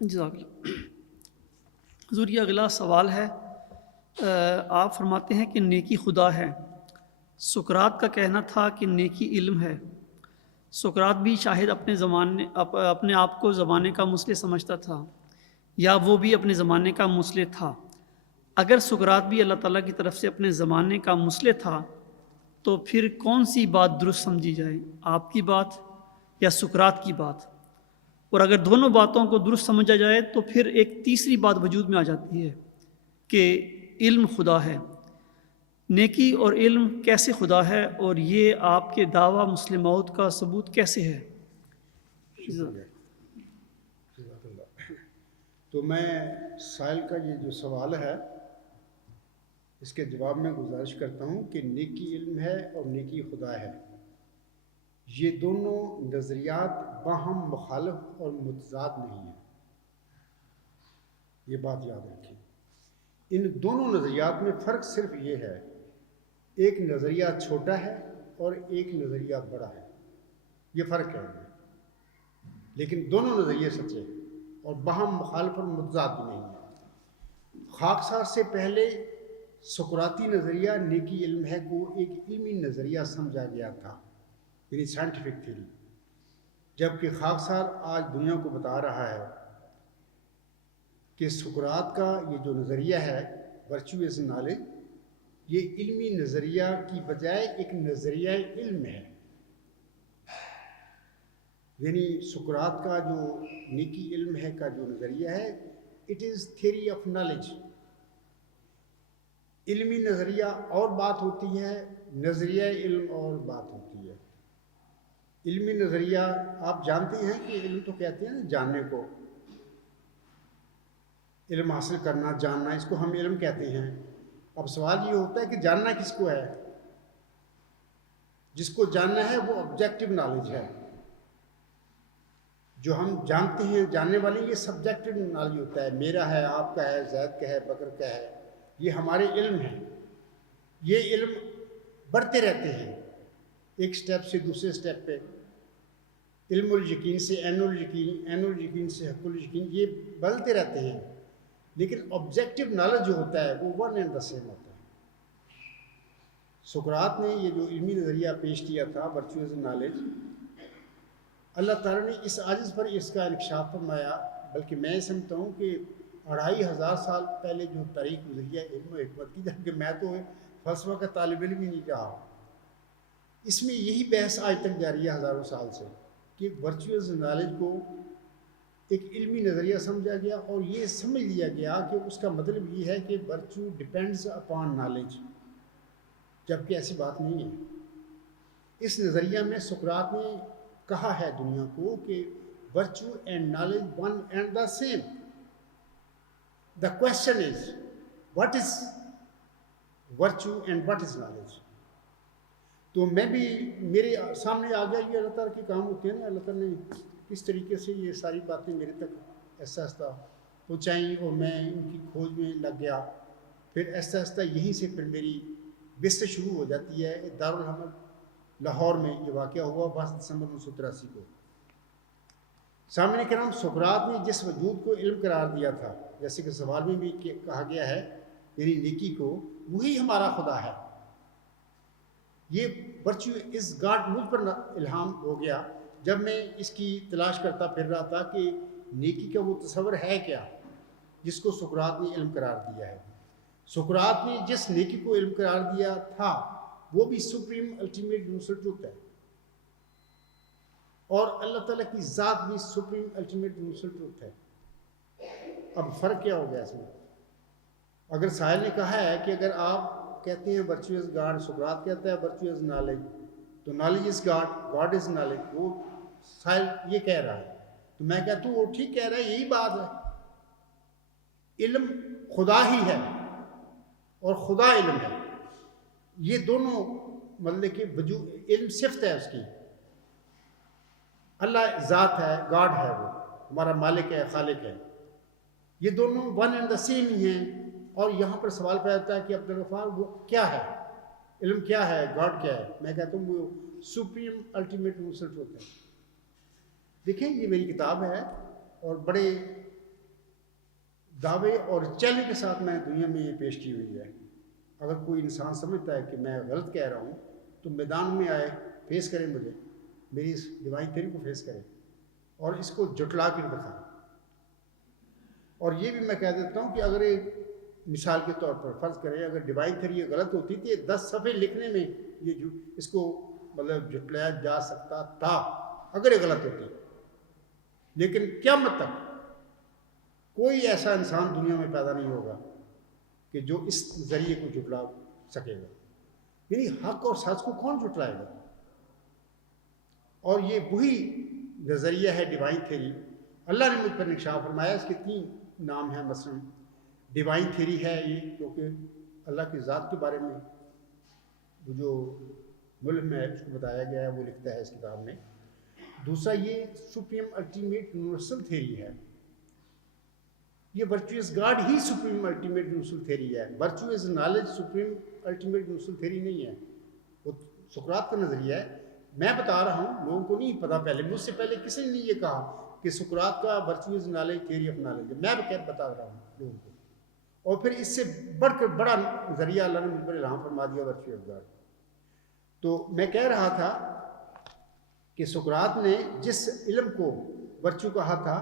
جزاک اللہ۔ حضور یہ اگلا سوال ہے، آپ فرماتے ہیں کہ نیکی خدا ہے۔ سقراط کا کہنا تھا کہ نیکی علم ہے۔ سقراط بھی شاید اپنے آپ کو زمانے کا مصلح سمجھتا تھا، یا وہ بھی اپنے زمانے کا مصلح تھا؟ اگر سقراط بھی اللہ تعالیٰ کی طرف سے اپنے زمانے کا مصلح تھا تو پھر کون سی بات درست سمجھی جائے، آپ کی بات یا سقراط کی بات؟ اور اگر دونوں باتوں کو درست سمجھا جائے تو پھر ایک تیسری بات وجود میں آ جاتی ہے کہ علم خدا ہے۔ نیکی اور علم کیسے خدا ہے، اور یہ آپ کے دعویٰ مسلموت کا ثبوت کیسے ہے؟ شکریہ، جزاک اللہ۔ تو میں سائل کا یہ جو سوال ہے اس کے جواب میں گزارش کرتا ہوں کہ نیکی علم ہے اور نیکی خدا ہے، یہ دونوں نظریات باہم مخالف اور متضاد نہیں ہیں، یہ بات یاد رکھیں۔ ان دونوں نظریات میں فرق صرف یہ ہے، ایک نظریہ چھوٹا ہے اور ایک نظریہ بڑا ہے، یہ فرق ہے، لیکن دونوں نظریے سچے ہیں اور باہم مخالف اور متضاد بھی نہیں ہیں۔ خاکسار سے پہلے سقراطی نظریہ نیکی علم ہے کو ایک علمی نظریہ سمجھا گیا تھا، یعنی سائنٹیفک تھیوری، جبکہ خاکسار آج دنیا کو بتا رہا ہے کہ سقراط کا یہ جو نظریہ ہے ورچو ایز نالج، یہ علمی نظریہ کی بجائے ایک نظریہ علم ہے۔ یعنی سقراط کا جو نیکی علم ہے کا جو نظریہ ہے، it is theory of knowledge. علمی نظریہ اور بات ہوتی ہے، نظریہ علم اور بات ہوتی ہے۔ علمی نظریہ آپ جانتے ہیں کہ علم تو کہتے ہیں جاننے کو، علم حاصل کرنا، جاننا، اس کو ہم علم کہتے ہیں۔ اب سوال یہ ہوتا ہے کہ جاننا کس کو ہے؟ جس کو جاننا ہے وہ آبجیکٹو نالج ہے۔ جو ہم جانتے ہیں جاننے والے، یہ سبجیکٹو نالج ہوتا ہے، میرا ہے، آپ کا ہے، زید کا ہے، بکر کا ہے، یہ ہمارے علم ہیں۔ یہ علم بڑھتے رہتے ہیں ایک سٹیپ سے دوسرے سٹیپ پہ، علم الیقین سے عین الیقین، عین الیقین سے حق الیقین، یہ بدلتے رہتے ہیں، لیکن آبجیکٹو نالج جو ہوتا ہے وہ ون اینڈ دا سیم ہوتا ہے۔ سقراط نے یہ جو علمی نظریہ پیش کیا تھا ورچو ایز نالج، اللہ تعالیٰ نے اس عاجز پر اس کا انکشاف فرمایا، بلکہ میں سمجھتا ہوں کہ 2500 سال پہلے جو تاریخ گزری ہے علم و حکمت کی، جبکہ میں تو فلسفہ کا طالب علم ہی نہیں رہا، اس میں یہی بحث آج تک جاری ہے ہزاروں سال سے، کہ ورچوئل نالج کو ایک علمی نظریہ سمجھا گیا اور یہ سمجھ لیا گیا کہ اس کا مطلب یہ ہے کہ ورچو ڈپینڈز اپان نالج، جبکہ ایسی بات نہیں ہے۔ اس نظریہ میں سقراط نے کہا ہے دنیا کو کہ virtue and knowledge one and the same. The question is what is virtue and what is knowledge. تو میں بھی، میرے سامنے آ گیا یہ اللہ تعالیٰ کے کام ہوتے ہیں نا، اللہ تعالیٰ نے کس طریقے سے یہ ساری باتیں میرے تک ایسا ایسا پہنچائیں اور میں ان کی کھوج میں لگ گیا۔ پھر ایسا ایسا یہیں سے پھر میری بست شروع ہو جاتی ہے۔ دارالحمد لاہور میں یہ واقعہ ہوا 22 دسمبر 1983 کو۔ سامعین کرام، سقراط نے جس وجود کو علم قرار دیا تھا، جیسے کہ سوال میں بھی کہا گیا ہے، یعنی نیکی کو، وہی ہمارا خدا ہے۔ یہ ورچو از گاڈ مجھ پر الہام ہو گیا جب میں اس کی تلاش کرتا پھر رہا تھا کہ نیکی کا وہ تصور ہے کیا جس کو سقراط نے علم قرار دیا ہے۔ سقراط نے جس نیکی کو علم قرار دیا تھا وہ بھی سپریم الٹیمیٹ یونیورسل ٹروتھ ہے، اور اللہ تعالیٰ کی ذات بھی سپریم الٹیمیٹ یونیورسل ٹروتھ ہے۔ اب فرق کیا ہو گیا اس میں؟ اگر سائل نے کہا ہے کہ اگر آپ کہتے ہیں ورچو از گاڈ، سقراط کہتا ہے ورچو از نالج، تو knowledge is God, God is knowledge, وہ سائل یہ کہہ رہا ہے، تو میں کہتا ہوں وہ ٹھیک کہہ رہا ہے، یہی بات ہے۔ علم خدا ہی ہے اور خدا علم ہے، یہ دونوں مطلب کہ وجود، علم صفت ہے اس کی، اللہ ذات ہے، گاڈ ہے، وہ ہمارا مالک ہے، خالق ہے، یہ دونوں ون اینڈ دا سیم ہی ہیں۔ اور یہاں پر سوال پیدا ہوتا ہے کہ عبدالغفار وہ کیا ہے، علم کیا ہے، گاڈ کیا ہے؟ میں کہتا ہوں وہ سپریم الٹیمیٹ یونیورسل ٹروتھ ہے۔ دیکھیں یہ میری کتاب ہے اور بڑے دعوے اور چیلنج کے ساتھ میں دنیا میں یہ پیش کی ہوئی ہے. اگر کوئی انسان سمجھتا ہے کہ میں غلط کہہ رہا ہوں تو میدان میں آئے, فیس کریں مجھے, میری اس ڈیوائن تھیوری کو فیس کریں اور اس کو جھٹلا کر دکھائیں. اور یہ بھی میں کہہ دیتا ہوں کہ اگر ایک مثال کے طور پر فرض کریں اگر ڈیوائن تھیوری یہ غلط ہوتی تو یہ 10 صفحے لکھنے میں یہ اس کو مطلب جھٹلایا جا سکتا تھا اگر یہ غلط ہوتی. لیکن قیامت تک کوئی ایسا انسان دنیا میں پیدا نہیں ہوگا کہ جو اس ذریعے کو جھٹلا سکے گا. یعنی حق اور سچ کو کون جھٹلائے گا؟ اور یہ وہی نظریہ ہے ڈیوائن تھیوری. اللہ نے مجھ پر انکشاف فرمایا. اس کے 3 نام ہیں. مثلا ڈیوائن تھیوری ہے یہ کیونکہ اللہ کی ذات کے بارے میں وہ جو ملم ہے اس کو بتایا گیا ہے, وہ لکھتا ہے اس کتاب میں. دوسرا یہ سپریم الٹیمیٹ یونیورسل تھیوری ہے. یہ ورچوئس گاڈ ہی سپریم الٹیمیٹ یونیورسل تھیوری ہے. Virtuous knowledge supreme ultimate universal theory نہیں ہے. وہ سقراط کا نظریہ ہے. میں بتا رہا ہوں, لوگوں کو نہیں پتا. پہلے مجھ سے پہلے کسی نے یہ کہا کہ سقراط کا virtuous knowledge theory of knowledge ہے. میں بتا رہا ہوں لوگوں کو. اور پھر اس سے بڑھ کر بڑا نظریہ اللہ نے مجھ پر الہام فرما دیا ورچوئس گاڈ. تو میں کہہ رہا تھا کہ سقراط نے جس علم کو ورچو کہا تھا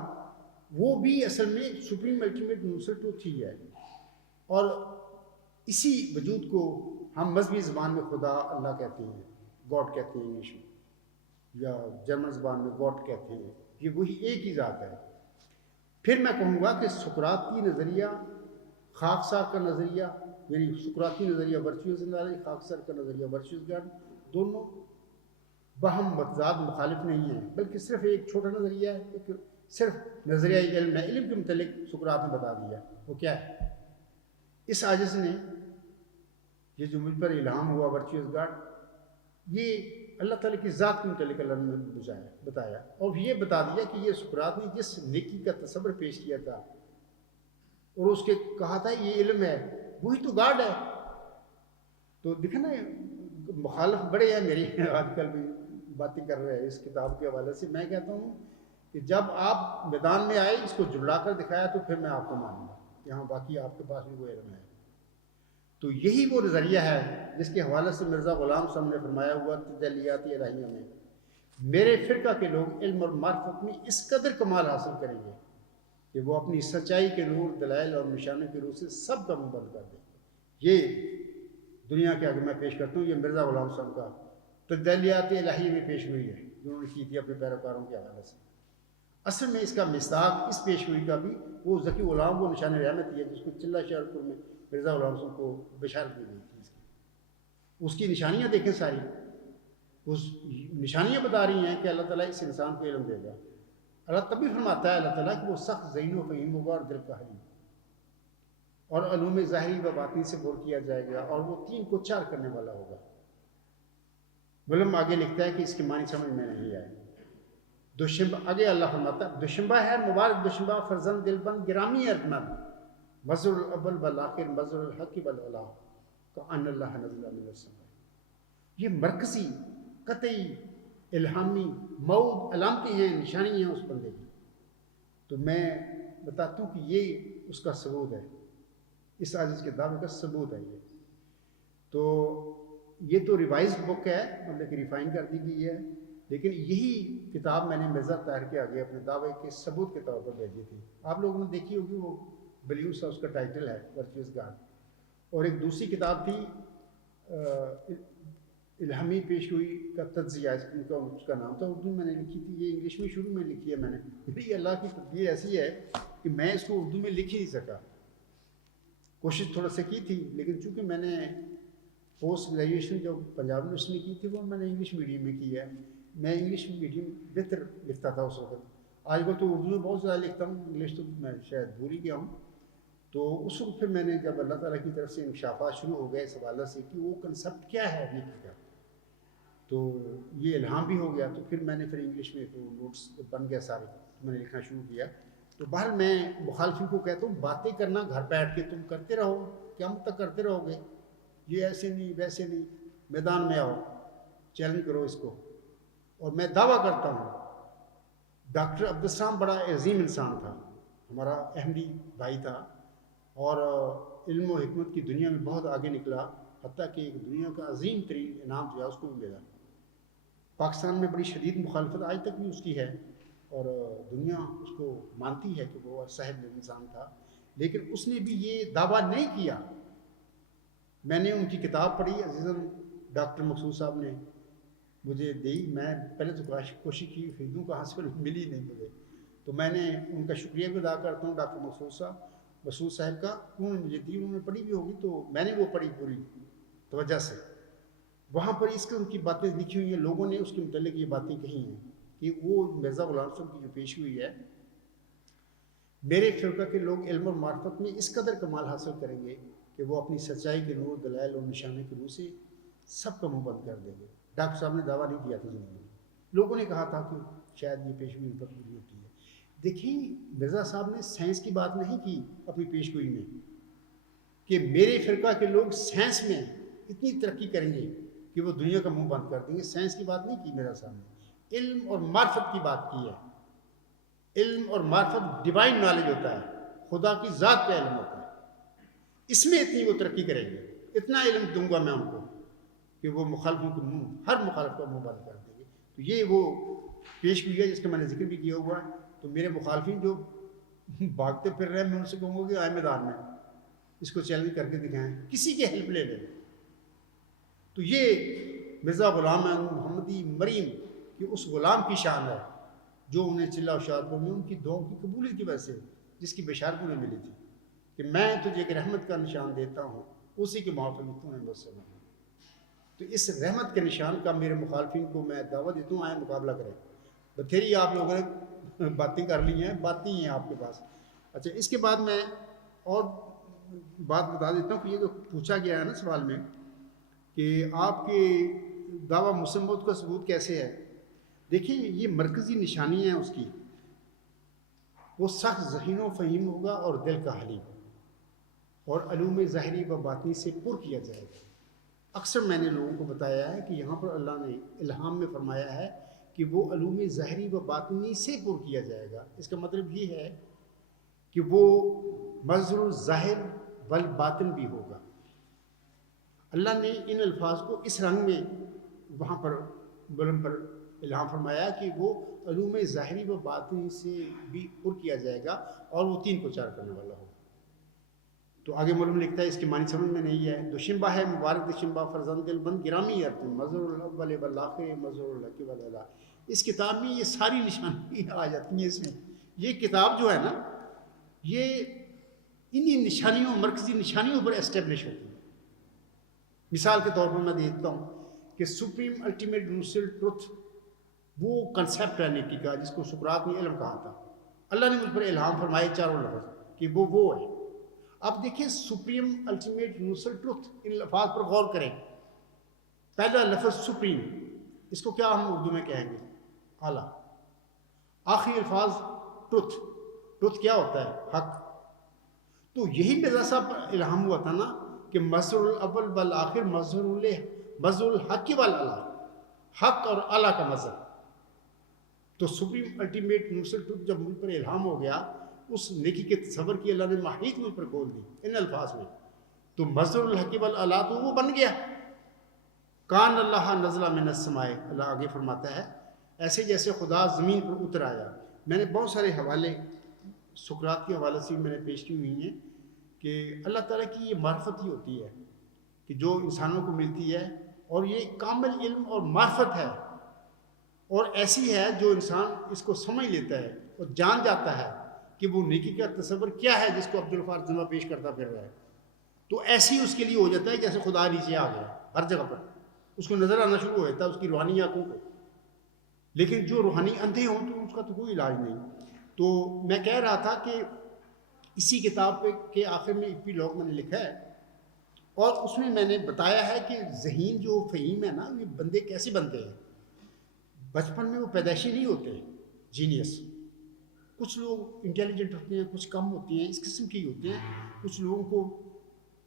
وہ بھی اصل میں سپریم الٹیمیٹ یونیورسل ٹروتھ ہی ہے. اور اسی وجود کو ہم مذہبی زبان میں خدا اللہ کہتے ہیں, گاڈ کہتے ہیں انگلش میں, یا جرمن زبان میں گاڈ کہتے ہیں. یہ وہی ایک ہی ذات ہے. پھر میں کہوں گا کہ سقراطی نظریہ خاکسار کا نظریہ, یعنی سقراطی نظریہ ورچوئس نالج, خاکسار کا نظریہ ورچوئس گاڈ, دونوں باہم متضاد مخالف نہیں ہیں بلکہ صرف ایک چھوٹا نظریہ ہے. ایک صرف نظریہ علم ہے. علم کے متعلق سقراط نے بتا دیا. وہ کیا ہے؟ اس عاجز نے یہ جو مجھ پر الہام ہوا ورچوئس گاڈ, یہ اللہ تعالیٰ کی ذات کے متعلق اللہ نے بتایا اور یہ بتا دیا کہ یہ سقراط نے جس نیکی کا تصور پیش کیا تھا اور اس کے کہا تھا یہ علم ہے, وہی تو گاڈ ہے. تو دیکھیں نا مخالف بڑے ہیں میری آج کل بھی باتیں کر رہے ہیں اس کتاب کے حوالے سے. میں کہتا ہوں کہ جب آپ میدان میں آئے, اس کو جھٹلا کر دکھایا تو پھر میں آپ کو مانوں گا. یہاں باقی آپ کے پاس بھی وہ علم ہے. تو یہی وہ نظریہ ہے جس کے حوالے سے مرزا غلام صاحب نے فرمایا ہوا تجلیات الہیہ میں, میرے فرقہ کے لوگ علم اور معرفت میں اس قدر کمال حاصل کریں گے کہ وہ اپنی سچائی کے نور, دلائل اور نشانوں کے روح سے سب کا منہ بند کر دیں. یہ دنیا کے آگے میں پیش کرتا ہوں. یہ مرزا غلام صاحب کا تجلیات الہیہ میں پیش ہوئی ہے جو انہوں نے کی تھی اپنے پیروکاروں کے حوالے سے. اصل میں اس کا مصداق اس پیش ہوئی کا بھی وہ ذکی غلام, وہ نشان رحمت ہے جس کو چلہ شہر پور میں مرزا غلام صاحب کو بشارت دی گئی تھی. اس کی نشانیاں دیکھیں ساری, اس نشانیاں بتا رہی ہیں کہ اللہ تعالیٰ اس انسان کو علم دے گا. اللہ تبھی فرماتا ہے اللہ تعالیٰ کہ وہ سخت ذہین و فہیم ہوگا اور دل کا حلیم, اور علوم ظاہری و باطنی سے غور کیا جائے گا, اور وہ 3 کو 4 کرنے والا ہوگا. ملم آگے لکھتا ہے کہ اس کی معنی سمجھ میں نہیں آئے. دوشنبہ آگے اللہ فرماتا ہے دوشنبہ ہے مبارک دوشنبہ, فرزند دل بند گرامی ارجمند, مظہر الاول والآخر مظہر الحق والعلا کأن اللہ نزل من السماء. یہ مرکزی قطعی الہامی موعود علامتیں ہیں, نشانی ہیں اس بندے کی. تو میں بتاتا ہوں کہ یہ اس کا ثبوت ہے, اس عاجز کے دعوے کا ثبوت ہے یہ. تو یہ تو ریوائزڈ بک ہے, مطلب کہ ریفائن کر دی گئی ہے, لیکن یہی کتاب میں نے مرزا طاہر کے آگے اپنے دعوے کے ثبوت کے طور پر بھیجی تھی. آپ لوگوں نے دیکھی ہوگی, وہ بلیو سا اس کا ٹائٹل ہے ورچوئس گاڈ. اور ایک دوسری کتاب تھی الہامی پیش ہوئی کا تجزیہ, اس کا نام تھا, اردو میں نے لکھی تھی. یہ انگلش میں شروع میں لکھی ہے میں نے. میری اللہ کی تدبیر ایسی ہے کہ میں اس کو اردو میں لکھ ہی نہیں سکا. کوشش تھوڑا سا کی تھی, لیکن چونکہ میں نے پوسٹ گریجویشن جو پنجاب یونیورسٹی میں کی تھی وہ میں نے انگلش میڈیم میں کی ہے. میں انگلش میڈیم بہتر لکھتا تھا اس وقت. آج کل تو اردو میں بہت زیادہ لکھتا ہوں, انگلش تو میں شاید بھول ہی گیا ہوں. تو اس وقت پھر میں نے جب اللہ تعالیٰ کی طرف سے انکشافات شروع ہو گئے اس حوالے سے کہ وہ کنسیپٹ کیا ہے نیکی کا, تو یہ الہام بھی ہو گیا. تو پھر میں نے انگلش میں نوٹس بن گیا سارے, میں نے لکھنا شروع کیا. تو بہرحال میں مخالفین کو کہتا ہوں باتیں کرنا گھر بیٹھ کے تم کرتے رہو, قیامت تک کرتے رہو گے. یہ ایسے نہیں ویسے نہیں, میدان میں آؤ, چیلنج کرو اس کو. اور میں دعویٰ کرتا ہوں ڈاکٹر عبدالسلام بڑا عظیم انسان تھا, ہمارا احمدی بھائی تھا اور علم و حکمت کی دنیا میں بہت آگے نکلا، حتیٰ کہ ایک دنیا کا عظیم ترین انعام جو ہے اس کو بھی ملا۔ پاکستان میں بڑی شدید مخالفت آج تک بھی اس کی ہے اور دنیا اس کو مانتی ہے کہ وہ صاحب انسان تھا، لیکن اس نے بھی یہ دعویٰ نہیں کیا۔ میں نے ان کی کتاب پڑھی، عزیزاً ڈاکٹر مقصود صاحب نے مجھے دی، میں پہلے تو کوشش کی خریدوں کہاں سے، ملی نہیں مجھے، تو میں نے ان کا شکریہ بھی ادا کرتا ہوں ڈاکٹر مسعود صاحب کا، انہوں نے مجھے دی، انہوں نے پڑھی بھی ہوگی تو میں نے وہ پڑھی پوری توجہ سے۔ وہاں پر اس قسم کی باتیں لکھی ہوئی ہیں، لوگوں نے اس کے متعلق یہ باتیں کہی ہیں کہ وہ مرزا غلام صاحب کی جو پیش ہوئی ہے، میرے فرقہ کے لوگ علم اور معرفت میں اس قدر کمال حاصل کریں گے کہ وہ اپنی سچائی کے نور، دلائل اور نشانے کے روح سے سب کا منہ بند کر دیں گے۔ ڈاکٹر صاحب نے دعویٰ نہیں کیا تھا زندگی میں، لوگوں نے کہا تھا کہ شاید یہ پیشگوئی ان پر پوری ہوتی ہے۔ دیکھیں مرزا صاحب نے سائنس کی بات نہیں کی اپنی پیشگوئی میں کہ میرے فرقہ کے لوگ سائنس میں اتنی ترقی کریں گے کہ وہ دنیا کا منہ بند کر دیں گے، سائنس کی بات نہیں کی مرزا صاحب نے، علم اور معرفت کی بات کی ہے۔ علم اور معرفت ڈیوائن نالج ہوتا ہے، خدا کی ذات کا علم ہوتا ہے، اس میں اتنی وہ ترقی کریں گے، اتنا علم دوں گا میں ان کو کہ وہ مخالفوں کے منہ، ہر مخالف کا منہ بند کر دیں گے۔ تو یہ وہ پیش کی ہے جس کا میں نے ذکر بھی کیا ہوا ہے۔ تو میرے مخالفین جو بھاگتے پھر رہے ہیں، میں ان سے کہوں گا کہ آئے میدان میں اس کو چیلنج کر کے دکھائیں، کسی کی ہیلپ لے لیں۔ تو یہ مرزا غلام محمدی مریم کہ اس غلام کی شان ہے جو انہیں چلہ و شادپور میں ان کی دعاؤں کی قبولیت کی وجہ سے، جس کی بشارت انہیں ملی تھی کہ میں تجھے ایک رحمت کا نشان دیتا ہوں، اسی کے موافق تو نے مجھ سے مانگا۔ تو اس رحمت کے نشان کا میرے مخالفین کو میں دعوت دیتا ہوں، آئیں مقابلہ کریں۔ بتھیری آپ لوگوں نے باتیں کر لی ہیں، باتیں ہیں آپ کے پاس۔ اچھا، اس کے بعد میں اور بات بتا دیتا ہوں کہ یہ جو پوچھا گیا ہے نا سوال میں کہ آپ کے دعویٰ مسلم موت کا ثبوت کیسے ہے؟ دیکھیں، یہ مرکزی نشانی ہے اس کی، وہ سخت ذہین و فہیم ہوگا اور دل کا حلیم، اور علوم ظاہری و باطنی سے پر کیا جائے گا۔ اکثر میں نے لوگوں کو بتایا ہے کہ یہاں پر اللہ نے الہام میں فرمایا ہے کہ وہ علوم ظاہری و باطنی سے پر کیا جائے گا۔ اس کا مطلب یہ ہے کہ وہ مظہر الظاہر والباطن بھی ہوگا۔ اللہ نے ان الفاظ کو اس رنگ میں وہاں پر بلند پر الہام فرمایا کہ وہ علوم ظاہری و باطنی سے بھی پر کیا جائے گا اور وہ 3 کو 4 کرنے والا ہوگا۔ تو آگے معلوم لکھتا ہے، اس کی معنی سمجھ میں نہیں ہے۔ دوشنبہ ہے مبارک دوشنبہ، فرزند دلبند گرامی ہے، مظہر الاول والآخر مظہر الحق والاعلیٰ۔ اس کتاب میں یہ ساری نشانی آ جاتی ہیں۔ اس میں یہ کتاب جو ہے نا، یہ انہی نشانیوں، مرکزی نشانیوں پر اسٹیبلش ہوتی ہے۔ مثال کے طور پر میں دیکھتا ہوں کہ سپریم الٹیمیٹ یونیورسل ٹروتھ وہ کنسیپٹ ہے نیکی کا جس کو سقراط نے علم کہا تھا۔ اللہ نے مجھ پر الہام فرمائے 4 لفظ کہ وہ ہے۔ اب دیکھیں، سپریم الٹیمیٹ یونیورسل ٹروتھ، ان الفاظ پر غور کریں۔ پہلا لفظ سپریم، اس کو کیا ہم اردو میں کہیں گے؟ اعلیٰ۔ آخری الفاظ ٹروتھ، ٹروتھ کیا ہوتا ہے؟ حق۔ تو یہی مرزا صاحب پر الہام ہوا تھا نا کہ مظہر الاول والآخر مظہر الحق والاعلیٰ، حق اور اعلیٰ کا مظہر۔ تو سپریم الٹیمیٹ یونیورسل ٹروتھ جب مجھ پر الہام ہو گیا، اس نیکی کے تصور کی اللہ نے ماہیت مجھ پر کھول دی ان الفاظ میں، تو مظہر الحق والاعلیٰ تو وہ بن گیا۔ کان اللہ نزل من السماء، اللہ آگے فرماتا ہے ایسے جیسے خدا زمین پر اتر آیا۔ میں نے بہت سارے حوالے سقراط کے حوالے سے میں نے پیش کی ہوئی ہیں کہ اللہ تعالیٰ کی یہ معرفت ہی ہوتی ہے کہ جو انسانوں کو ملتی ہے، اور یہ کامل علم اور معرفت ہے، اور ایسی ہے جو انسان اس کو سمجھ لیتا ہے اور جان جاتا ہے کہ وہ نیکی کا تصور کیا ہے جس کو عبدالغفار ذمہ پیش کرتا پھر رہا ہے۔ تو ایسی اس کے لیے ہو جاتا ہے جیسے خدا نیچے آ گیا، ہر جگہ پر اس کو نظر آنا شروع ہو جاتا ہے اس کی روحانی آنکھوں کو۔ لیکن جو روحانی اندھے ہوں تو اس کا تو کوئی علاج نہیں۔ تو میں کہہ رہا تھا کہ اسی کتاب پہ کے آخر میں ایپیلوگ میں نے لکھا ہے، اور اس میں میں نے بتایا ہے کہ ذہین جو فہیم ہے نا، یہ بندے کیسے بنتے ہیں۔ بچپن میں وہ پیدائشی نہیں ہوتے جینیس، کچھ لوگ انٹیلیجنٹ ہوتے ہیں، کچھ کم ہوتے ہیں، اس قسم کے ہوتے ہیں۔ کچھ لوگوں کو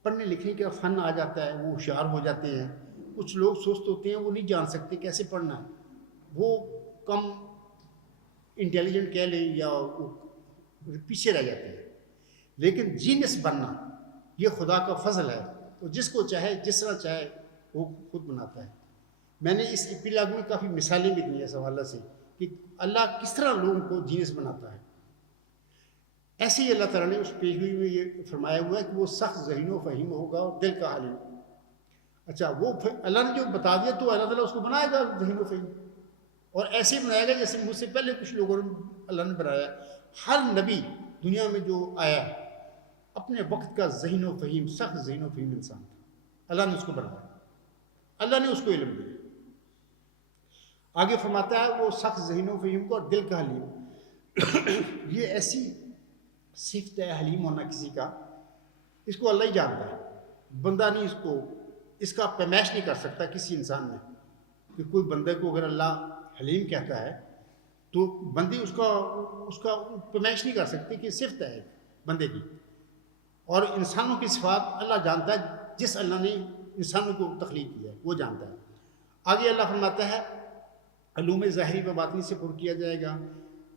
پڑھنے لکھنے کا فن آ جاتا ہے، وہ ہوشیار ہو جاتے ہیں۔ کچھ لوگ سست ہوتے ہیں، وہ نہیں جان سکتے کیسے پڑھنا ہے، وہ کم انٹیلیجنٹ کہہ لیں یا وہ پیچھے رہ جاتے ہیں. لیکن جینس بننا یہ خدا کا فضل ہے. وہ جس کو چاہے جس طرح چاہے وہ خود بناتا ہے. میں نے اس ایپیلاگ میں کافی مثالیں بھی دی ہیں اس حوالے سے کہ اللہ کس طرح لوگوں کو جینس بناتا ہے. ایسے ہی اللہ تعالیٰ نے اس پیشگوئی میں یہ فرمایا ہوا ہے کہ وہ سخت ذہین و فہیم ہوگا اور دل کا حلیم. اچھا وہ اللہ نے جو بتا دیا تو اللہ تعالیٰ اس کو بنائے گا ذہین و فہیم, اور ایسے ہی بنائے گا جیسے مجھ سے پہلے کچھ لوگوں نے اللہ نے بنایا. ہر نبی دنیا میں جو آیا اپنے وقت کا ذہین و فہیم, سخت ذہین و فہیم انسان تھا. اللہ نے اس کو بنایا, اللہ نے اس کو علم دیا. آگے فرماتا ہے وہ سخت ذہین و فہیم کو اور دل کا حلیم. یہ ایسی صفت ہے حلیم ہونا کسی کا, اس کو اللہ ہی جانتا ہے. بندہ نہیں اس کا پیمائش نہیں کر سکتا کسی انسان میں. کہ کوئی بندے کو اگر اللہ حلیم کہتا ہے تو بندے اس کا پیمائش نہیں کر سکتے کہ صفت ہے بندے کی. اور انسانوں کی صفات اللہ جانتا ہے, جس اللہ نے انسانوں کو تخلیق کیا ہے وہ جانتا ہے. آگے اللہ فرماتا ہے علوم ظاہری و باطنی سے پر کیا جائے گا.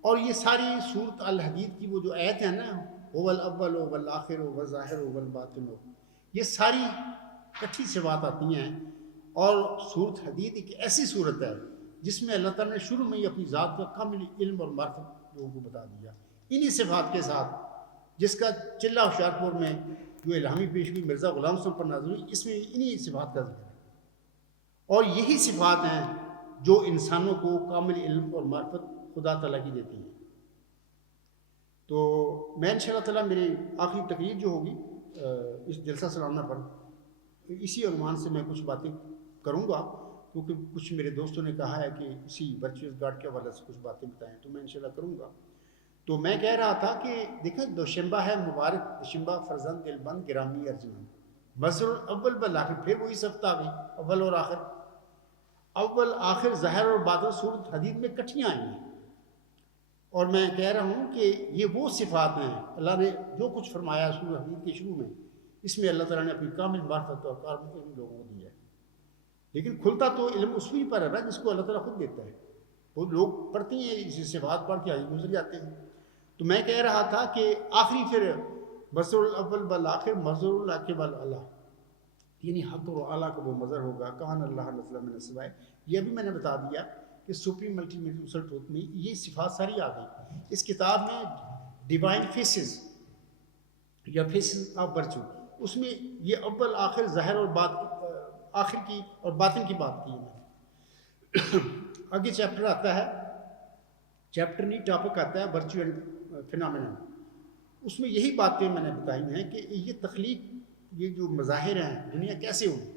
اور یہ ساری سورۃ الحدید کی وہ جو آیت ہے نا, هو الاول والآخر والظاہر والباطن, یہ ساری کٹھی سے بات آتی ہیں. اور سورۃ حدید ایک ایسی صورت ہے جس میں اللہ تعالیٰ نے شروع میں ہی اپنی ذات کا کامل علم اور معرفت لوگوں کو بتا دیا انہی صفات کے ساتھ, جس کا چلہ ہوشیارپور میں جو الہامی پیشگوئی مرزا غلام صاحب پر نازل ہوئی, اس میں انہی صفات کا ذکر ہے. اور یہی صفات ہیں جو انسانوں کو کامل علم اور معرفت خدا تعالیٰ کی دیتی ہیں. تو میں انشاءاللہ تعالیٰ میری آخری تقریر جو ہوگی اس جلسہ سالانہ پر اسی عنوان سے میں کچھ باتیں کروں گا, کیونکہ کچھ میرے دوستوں نے کہا ہے کہ اسی ورچوئس گاڈ کے حوالے سے کچھ باتیں بتائیں, تو میں انشاءاللہ کروں گا. تو میں کہہ رہا تھا کہ دیکھیں دوشنبہ ہے مبارک دوشنبہ فرزند دلبند گرامی ارجمند, مظہر اول بالآخر, پھر وہی صفت آ گئی اول اور آخر. اول آخر ظاہر اور باطن سورۃ حدید میں کٹھیاں آئی ہیں. اور میں کہہ رہا ہوں کہ یہ وہ صفات ہیں اللہ نے جو کچھ فرمایا سورۃ حدید کے شروع میں, اس میں اللہ تعالیٰ نے اپنی کامل معرفت اور کامل علم لوگوں کو دیا ہے. لیکن کھلتا تو علم اسی پر ہے نا جس کو اللہ تعالیٰ خود دیتا ہے. وہ لوگ پڑھتے ہیں اسی صفات پڑھ کے آگے گزر جاتے ہیں. تو میں کہہ رہا تھا کہ آخری پھر مظہر الاول بالآخر مظہر العاقب والاعلیٰ, یعنی حق اور اعلیٰ کا وہ مظہر ہوگا. کہاں اللہ نزل من السماء, یہ بھی میں نے بتا دیا کہ سپریم الٹیمیٹ رسل ٹروتھ میں یہ صفات ساری آ گئی. اس کتاب میں ڈیوائن فیسز یا فیسز آف ورچو, اس میں یہ اول آخر ظاہر اور آخر کی اور باطن کی بات کی ہے. آگے چیپٹر آتا ہے, چیپٹر نہیں ٹاپک آتا ہے ورچو اینڈ فینامینن. اس میں یہی باتیں میں نے بتائی ہیں کہ یہ تخلیق, یہ جو مظاہر ہیں دنیا کیسے ہوئی,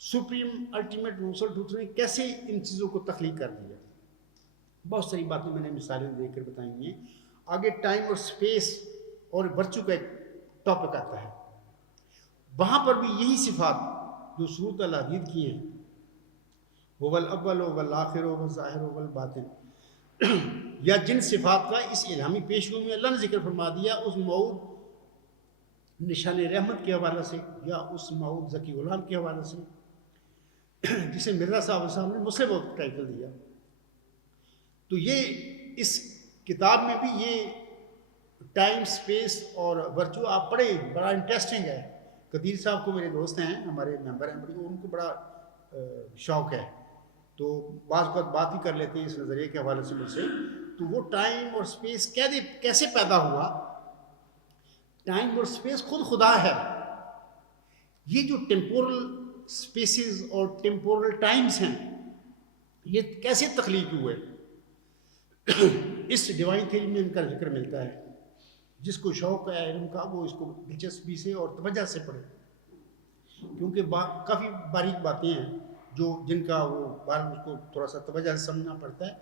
سپریم الٹیمیٹ یونیورسل ٹروتھ نے کیسے ان چیزوں کو تخلیق کر دیا. بہت ساری باتیں میں نے مثالیں دے کر بتائی ہیں. آگے ٹائم اور سپیس اور ورچو کا ایک ٹاپک آتا ہے, وہاں پر بھی یہی صفات جو سورۃ الحدید کی ہیں, هو الاول والآخر والظاہر والباطن, یا جن صفات کا اس الہامی پیشگوئی میں اللہ نے ذکر فرما دیا, اس موعود نشان رحمت کے حوالے سے یا اس موعود ذکی غلام کے حوالے سے, جسے مرزا صاحب نے مسلم وقت ٹائٹل دیا. تو یہ اس کتاب میں بھی یہ ٹائم سپیس اور ورچو آپ پڑھیں, بڑا انٹرسٹنگ ہے. قدیر صاحب کو میرے دوست ہیں, ہمارے ممبر ہیں, ان کو بڑا شوق ہے, تو بعض اوقات بات بھی کر لیتے ہیں اس نظریے کے حوالے سے مجھ سے. تو وہ ٹائم اور سپیس کیسے پیدا ہوا. ٹائم اور سپیس خود خدا ہے. یہ جو ٹیمپورل سپیسز اور ٹیمپورل ٹائمز ہیں یہ کیسے تخلیق ہوئے, اس ڈیوائن تھیوری میں ان کا ذکر ملتا ہے. جس کو شوق ہے علم کا وہ اس کو دلچسپی سے اور توجہ سے پڑھے, کیونکہ کافی باریک باتیں ہیں جن کا وہ اس کو تھوڑا سا توجہ سے سمجھنا پڑتا ہے.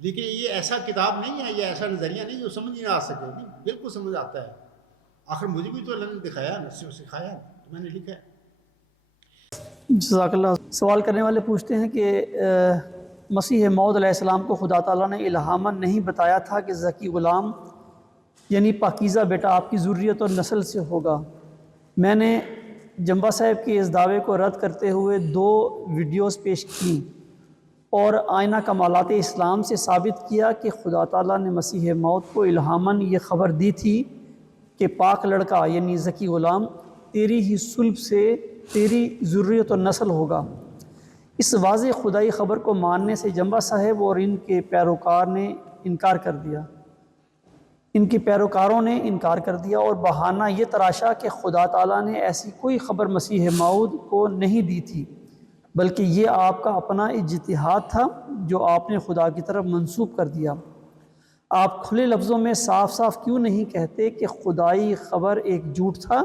لیکن یہ ایسا کتاب نہیں ہے, یہ ایسا نظریہ نہیں جو سمجھ نہ آ سکے. نہیں, بالکل سمجھ آتا ہے. آخر مجھے بھی تو اللہ نے دکھایا, سکھایا, تو میں نے لکھا ہے. جزاک اللہ. سوال کرنے والے پوچھتے ہیں کہ مسیح موعود علیہ السلام کو خدا تعالیٰ نے الہاماً نہیں بتایا تھا کہ ذکی غلام یعنی پاکیزہ بیٹا آپ کی ذریت اور نسل سے ہوگا. میں نے جمبا صاحب کے اس دعوے کو رد کرتے ہوئے 2 ویڈیوز پیش کی. اور آئینہ کمالات اسلام سے ثابت کیا کہ خدا تعالیٰ نے مسیح موت کو الہاماً یہ خبر دی تھی کہ پاک لڑکا یعنی ذکی غلام تیری ہی صلب سے تیری ذریت و نسل ہوگا۔ اس واضح خدائی خبر کو ماننے سے جنبہ صاحب اور ان کے پیروکاروں نے انکار کر دیا اور بہانہ یہ تراشا کہ خدا تعالیٰ نے ایسی کوئی خبر مسیح موعود کو نہیں دی تھی، بلکہ یہ آپ کا اپنا اجتہاد تھا جو آپ نے خدا کی طرف منسوب کر دیا۔ آپ کھلے لفظوں میں صاف صاف کیوں نہیں کہتے کہ خدائی خبر ایک جھوٹ تھا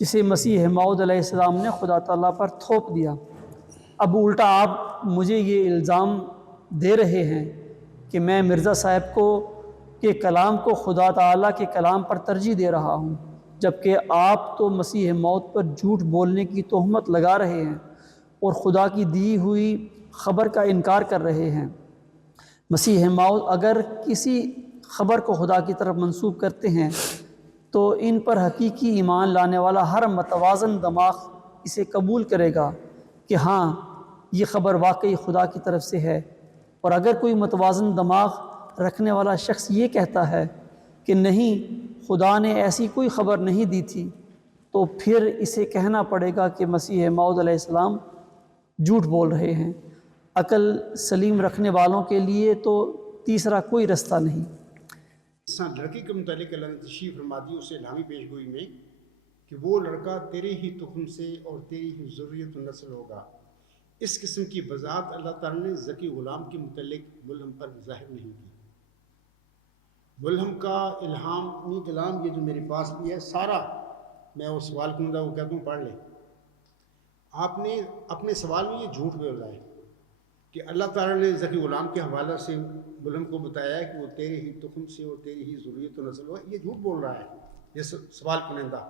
جسے مسیح موعود علیہ السلام نے خدا تعالیٰ پر تھوپ دیا؟ اب الٹا آپ مجھے یہ الزام دے رہے ہیں کہ میں مرزا صاحب کے کلام کو خدا تعالیٰ کے کلام پر ترجیح دے رہا ہوں، جبکہ آپ تو مسیح موت پر جھوٹ بولنے کی تہمت لگا رہے ہیں اور خدا کی دی ہوئی خبر کا انکار کر رہے ہیں۔ مسیح موعود اگر کسی خبر کو خدا کی طرف منسوب کرتے ہیں تو ان پر حقیقی ایمان لانے والا ہر متوازن دماغ اسے قبول کرے گا کہ ہاں یہ خبر واقعی خدا کی طرف سے ہے، اور اگر کوئی متوازن دماغ رکھنے والا شخص یہ کہتا ہے کہ نہیں خدا نے ایسی کوئی خبر نہیں دی تھی، تو پھر اسے کہنا پڑے گا کہ مسیح موعود علیہ السلام جھوٹ بول رہے ہیں۔ عقل سلیم رکھنے والوں کے لیے تو تیسرا کوئی رستہ نہیں۔ اس لڑکے کے متعلق اللہ نے تشریف فرما دی اسے الہامی پیش گوئی میں کہ وہ لڑکا تیرے ہی تخم سے اور تیری ہی ذریت و نسل ہوگا۔ اس قسم کی وضاحت اللہ تعالیٰ نے ذکی غلام کے متعلق ملہم پر ظاہر نہیں کی۔ ملہم کا الہامی کلام یہ جو میرے پاس بھی ہے سارا، میں وہ سوال کروں گا وہ کہتا ہوں پڑھ لیں۔ آپ نے اپنے سوال میں یہ جھوٹ بولا ہے کہ اللہ تعالیٰ نے ذکی غلام کے حوالہ سے ملہم کو بتایا ہے کہ وہ تیرے ہی تخم سے اور تیری ہی ذریت و نسل ہوگا۔ یہ جھوٹ بول رہا ہے یہ سوال کنندہ۔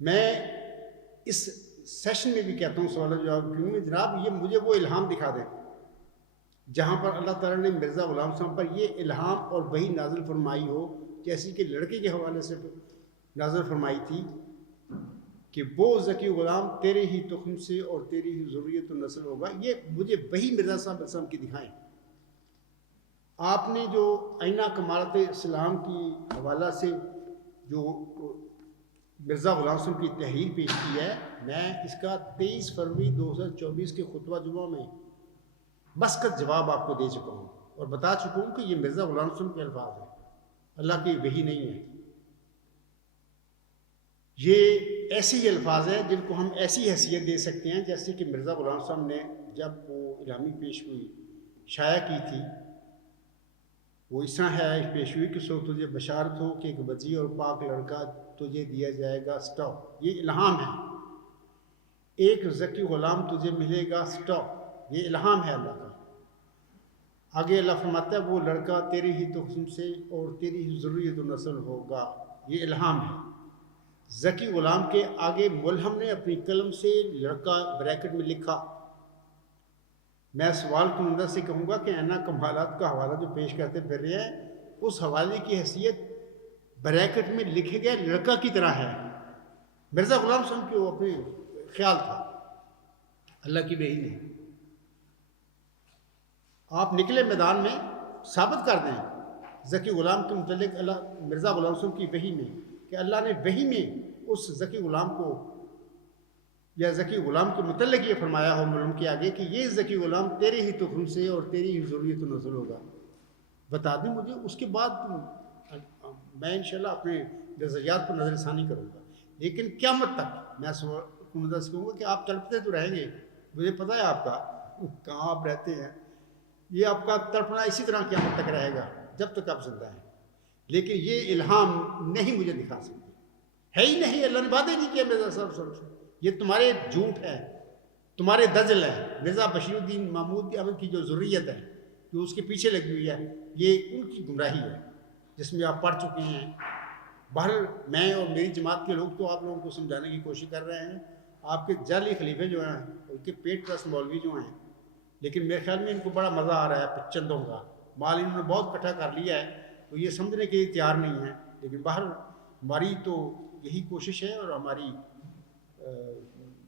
میں اس سیشن میں بھی کہتا ہوں سوال جواب کیوں میں جناب یہ مجھے وہ الہام دکھا دیں جہاں پر اللہ تعالیٰ نے مرزا غلام صاحب پر یہ الہام اور وحی نازل فرمائی ہو، جیسی کہ لڑکے کے حوالے سے نازل فرمائی تھی کہ وہ ذکی غلام تیرے ہی تخم سے اور تیری ہی ذریت و نسل ہوگا۔ یہ مجھے وہی مرزا صاحب علیہ السلام کی دکھائیں۔ آپ نے جو آئینہ کمالات اسلام کی حوالہ سے جو مرزا غلام صاحب کی تحریر پیش کی ہے، میں اس کا 23 فروری 2024 کے خطبہ جمعہ میں مسکت جواب آپ کو دے چکا ہوں اور بتا چکا ہوں کہ یہ مرزا غلام صاحب کے الفاظ ہیں، اللہ کی وحی نہیں ہے۔ یہ ایسے ہی الفاظ ہیں جن کو ہم ایسی حیثیت دے سکتے ہیں جیسے کہ مرزا غلام صاحب نے جب وہ الہامی پیش ہوئی شائع کی تھی، وہ اس طرح ہے پیش ہوئی کہ سو تجھے بشارت ہو کہ ایک وجیع اور پاک لڑکا تجھے دیا جائے گا سٹاپ۔ یہ الہام ہے۔ ایک ذکی غلام تجھے ملے گا سٹاپ، یہ الہام ہے اللہ کا۔ آگے اللہ فرماتا ہے وہ لڑکا تیری ہی تخم سے اور تیری ہی ذریت و نسل ہوگا، یہ الہام ہے۔ ذکی غلام کے آگے ملہم نے اپنی قلم سے لڑکا بریکٹ میں لکھا۔ میں سوال کنندہ سے کہوں گا کہ آئینہ کمالات کا حوالہ جو پیش کرتے پھر رہے ہیں اس حوالے کی حیثیت بریکٹ میں لکھے گئے لڑکا کی طرح ہے۔ مرزا غلام صاحب کی وہ اپنے خیال تھا، اللہ کی وحی نہیں۔ آپ نکلے میدان میں ثابت کر دیں ذکی غلام کے متعلق اللہ مرزا غلام صاحب کی وحی میں کہ اللہ نے وحی میں اس ذکی غلام کو یا ذکی غلام کے متعلق یہ فرمایا ہو ملہم کے آگے کہ یہ ذکی غلام تیرے ہی تخم سے اور تیری ہی ذریت و نسل ہوگا، بتا دیں مجھے۔ اس کے بعد میں انشاءاللہ اپنے نظریات پر نظر ثانی کروں گا، لیکن قیامت تک میں کنندہ سے کہوں گا کہ آپ تڑپتے تو رہیں گے، مجھے پتہ ہے آپ کا کہاں آپ رہتے ہیں، یہ آپ کا تڑپنا اسی طرح قیامت تک رہے گا جب تک آپ زندہ ہیں، لیکن یہ الہام نہیں مجھے دکھا سکتے، ہے ہی نہیں۔ اللہ نے وعدہ نہیں کیا مرزا صاحب سے، یہ تمہارے جھوٹ ہے، تمہارے دجل ہے۔ مرزا بشیر الدین محمود احمد کی جو ذریت ہے جو اس کے پیچھے لگی ہوئی ہے، یہ ان کی گمراہی ہے جس میں آپ پڑھ چکے ہیں۔ بہرحال میں اور میری جماعت کے لوگ تو آپ لوگوں کو سمجھانے کی کوشش کر رہے ہیں، آپ کے جعلی خلیفے جو ہیں ان کے پیٹ پرست مولوی جو ہیں، لیکن میرے خیال میں ان کو بڑا مزہ آ رہا ہے چندوں کا مال انہوں نے بہت اکٹھا کر لیا ہے، تو یہ سمجھنے کے لیے تیار نہیں ہیں۔ لیکن بہرحال ہماری تو یہی کوشش ہے اور ہماری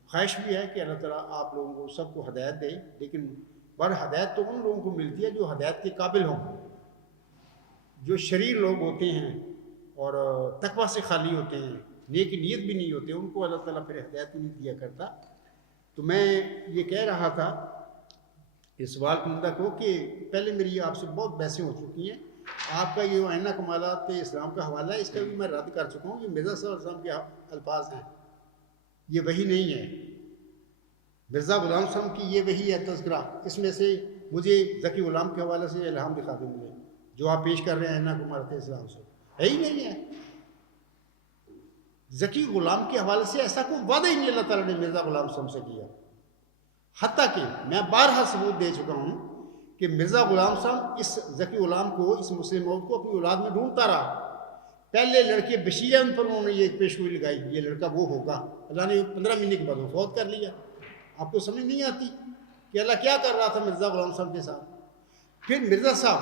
خواہش بھی ہے کہ اللہ تعالیٰ آپ لوگوں کو سب کو ہدایت دے، لیکن پر ہدایت تو ان لوگوں کو ملتی ہے جو ہدایت کے قابل ہوں، جو شریر لوگ ہوتے ہیں اور تقوی سے خالی ہوتے ہیں، نیک نیت بھی نہیں ہوتے، ان کو اللہ تعالیٰ پھر ہدایت نہیں دیا کرتا۔ تو میں یہ کہہ رہا تھا اس سوال کنندہ کو کہ پہلے میری آپ سے بہت بحثیں ہو چکی ہیں، آپ کا یہ آئینہ کمالات اسلام کا حوالہ ہے، اس کا بھی میں رد کر چکا ہوں، یہ مرزا صلی اللہ علیہ وسلم کے الفاظ ہیں، یہ وحی نہیں ہے۔ مرزا غلام صاحب کی یہ وحی ہے تذکرہ، اس میں سے مجھے ذکی غلام کے حوالے سے الہام دکھا دیں مجھے، جو آپ پیش کر رہے ہیں آئینہ کمالات اسلام سے، ہے ہی نہیں ہے۔ ذکی غلام کے حوالے سے ایسا کوئی وعدہ ہی نہیں اللہ تعالیٰ نے مرزا غلام صاحب سے کیا، حتیٰ کہ میں بارہا ثبوت دے چکا ہوں کہ مرزا غلام صاحب اس ذکی غلام کو، اس مسلم عورت کو اپنی اولاد میں ڈھونڈتا رہا۔ پہلے لڑکے بشیر ان پر انہوں نے یہ پیشگوئی لگائی یہ لڑکا وہ ہوگا، اللہ نے 15 مہینے کے بعد وہ فوت کر لیا۔ آپ کو سمجھ نہیں آتی کہ اللہ کیا کر رہا تھا مرزا غلام صاحب کے ساتھ۔ پھر مرزا صاحب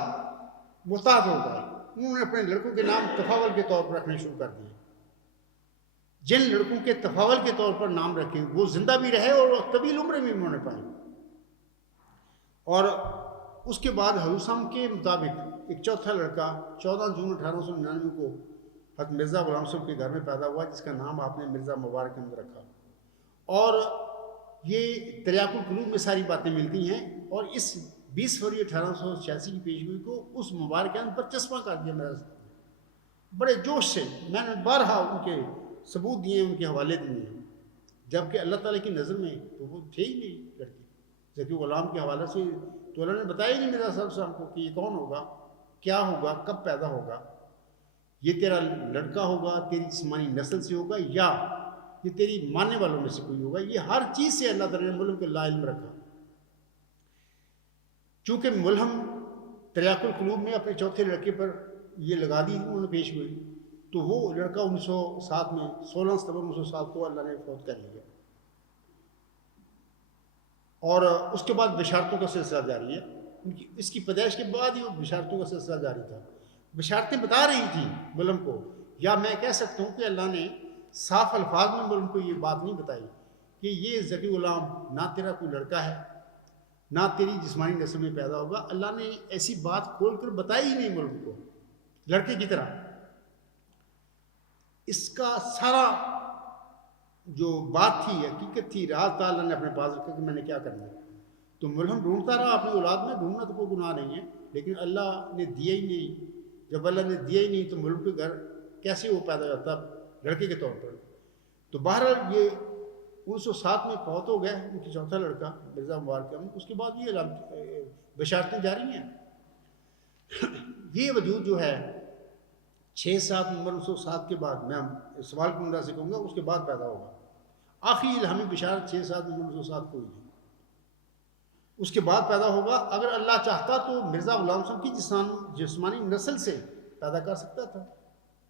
محتاط ہو گئے، انہوں نے اپنے لڑکوں کے نام تفاول کے طور پر رکھنے شروع کر دیے۔ جن لڑکوں کے تفاول کے طور پر نام رکھے وہ زندہ بھی رہے اور طویل عمریں بھی انہوں نے پائیں۔ اور اس کے بعد حضور صاحب کے مطابق ایک چوتھا لڑکا 14 جون 1899 کو حضرت مرزا غلام صاحب کے گھر میں پیدا ہوا، جس کا نام آپ نے مرزا مبارک احمد رکھا۔ اور یہ تریاق القلوب میں ساری باتیں ملتی ہیں، اور اس 20 فروری 1886 کی پیشگوئی کو اس مبارک احمد پر چسپاں کر دیا مرزا صاحب نے بڑے جوش سے۔ میں نے بارہا ان کے ثبوت دیے، ان کے حوالے دیے ہیں، جبکہ اللہ تعالیٰ کی نظر میں تو وہ تھے ہی نہیں لڑکی۔ ذکی غلام کے حوالے سے تو اللہ نے بتایا ہی نہیں مرزا صاحب کو کہ یہ کون ہوگا، کیا ہوگا، کب پیدا ہوگا، یہ تیرا لڑکا ہوگا، تیری جسمانی نسل سے ہوگا، یا یہ تیری ماننے والوں میں سے کوئی ہوگا۔ یہ ہر چیز سے اللہ تعالیٰ نے ملہم کے لا علم رکھا۔ چونکہ ملہم تریاق القلوب میں اپنے چوتھے لڑکے پر یہ لگا دی انہوں نے پیش ہوئی، تو وہ لڑکا 1907 میں 16 ستمبر 1907 کو اللہ نے فوت کر لیا۔ اور اس کے بعد بشارتوں کا سلسلہ جاری ہے، اس کی پیدائش کے بعد ہی وہ بشارتوں کا سلسلہ جاری تھا۔ بشارتیں بتا رہی تھیں ملہم کو، یا میں کہہ سکتا ہوں کہ اللہ نے صاف الفاظ میں ملہم کو یہ بات نہیں بتائی کہ یہ ذکی غلام نہ تیرا کوئی لڑکا ہے، نہ تیری جسمانی نسل میں پیدا ہوگا۔ اللہ نے ایسی بات کھول کر بتائی ہی نہیں ملہم کو لڑکے کی طرح۔ اس کا سارا جو بات تھی، حقیقت تھی، راز تھا، اللہ نے اپنے پاس رکھا کہ میں نے کیا کرنا ہے۔ تو ملہم ڈھونڈتا رہا اپنی اولاد میں، ڈھونڈنا تو کوئی گناہ نہیں ہے، لیکن اللہ نے دیا ہی نہیں۔ جب اللہ نے دیا ہی نہیں تو ملہم کے گھر کیسے وہ پیدا ہوتا لڑکے کے طور پر؟ تو بہرحال یہ 1907 میں فوت ہو گیا ان کی چوتھا لڑکا مرزا مبارک احمد۔ اس کے بعد یہ بشارتیں جاری ہیں۔ یہ وجود جو ہے 6-7 نومبر 1907 کے بعد، میں سوال کنندہ سے کہوں گا اس کے بعد پیدا ہوگا۔ آخری الہامی بشارت 6-7 نومبر 1907 کو ہوئی ہے، اس کے بعد پیدا ہوگا۔ اگر اللہ چاہتا تو مرزا غلام صاحب کی جسمانی نسل سے پیدا کر سکتا تھا،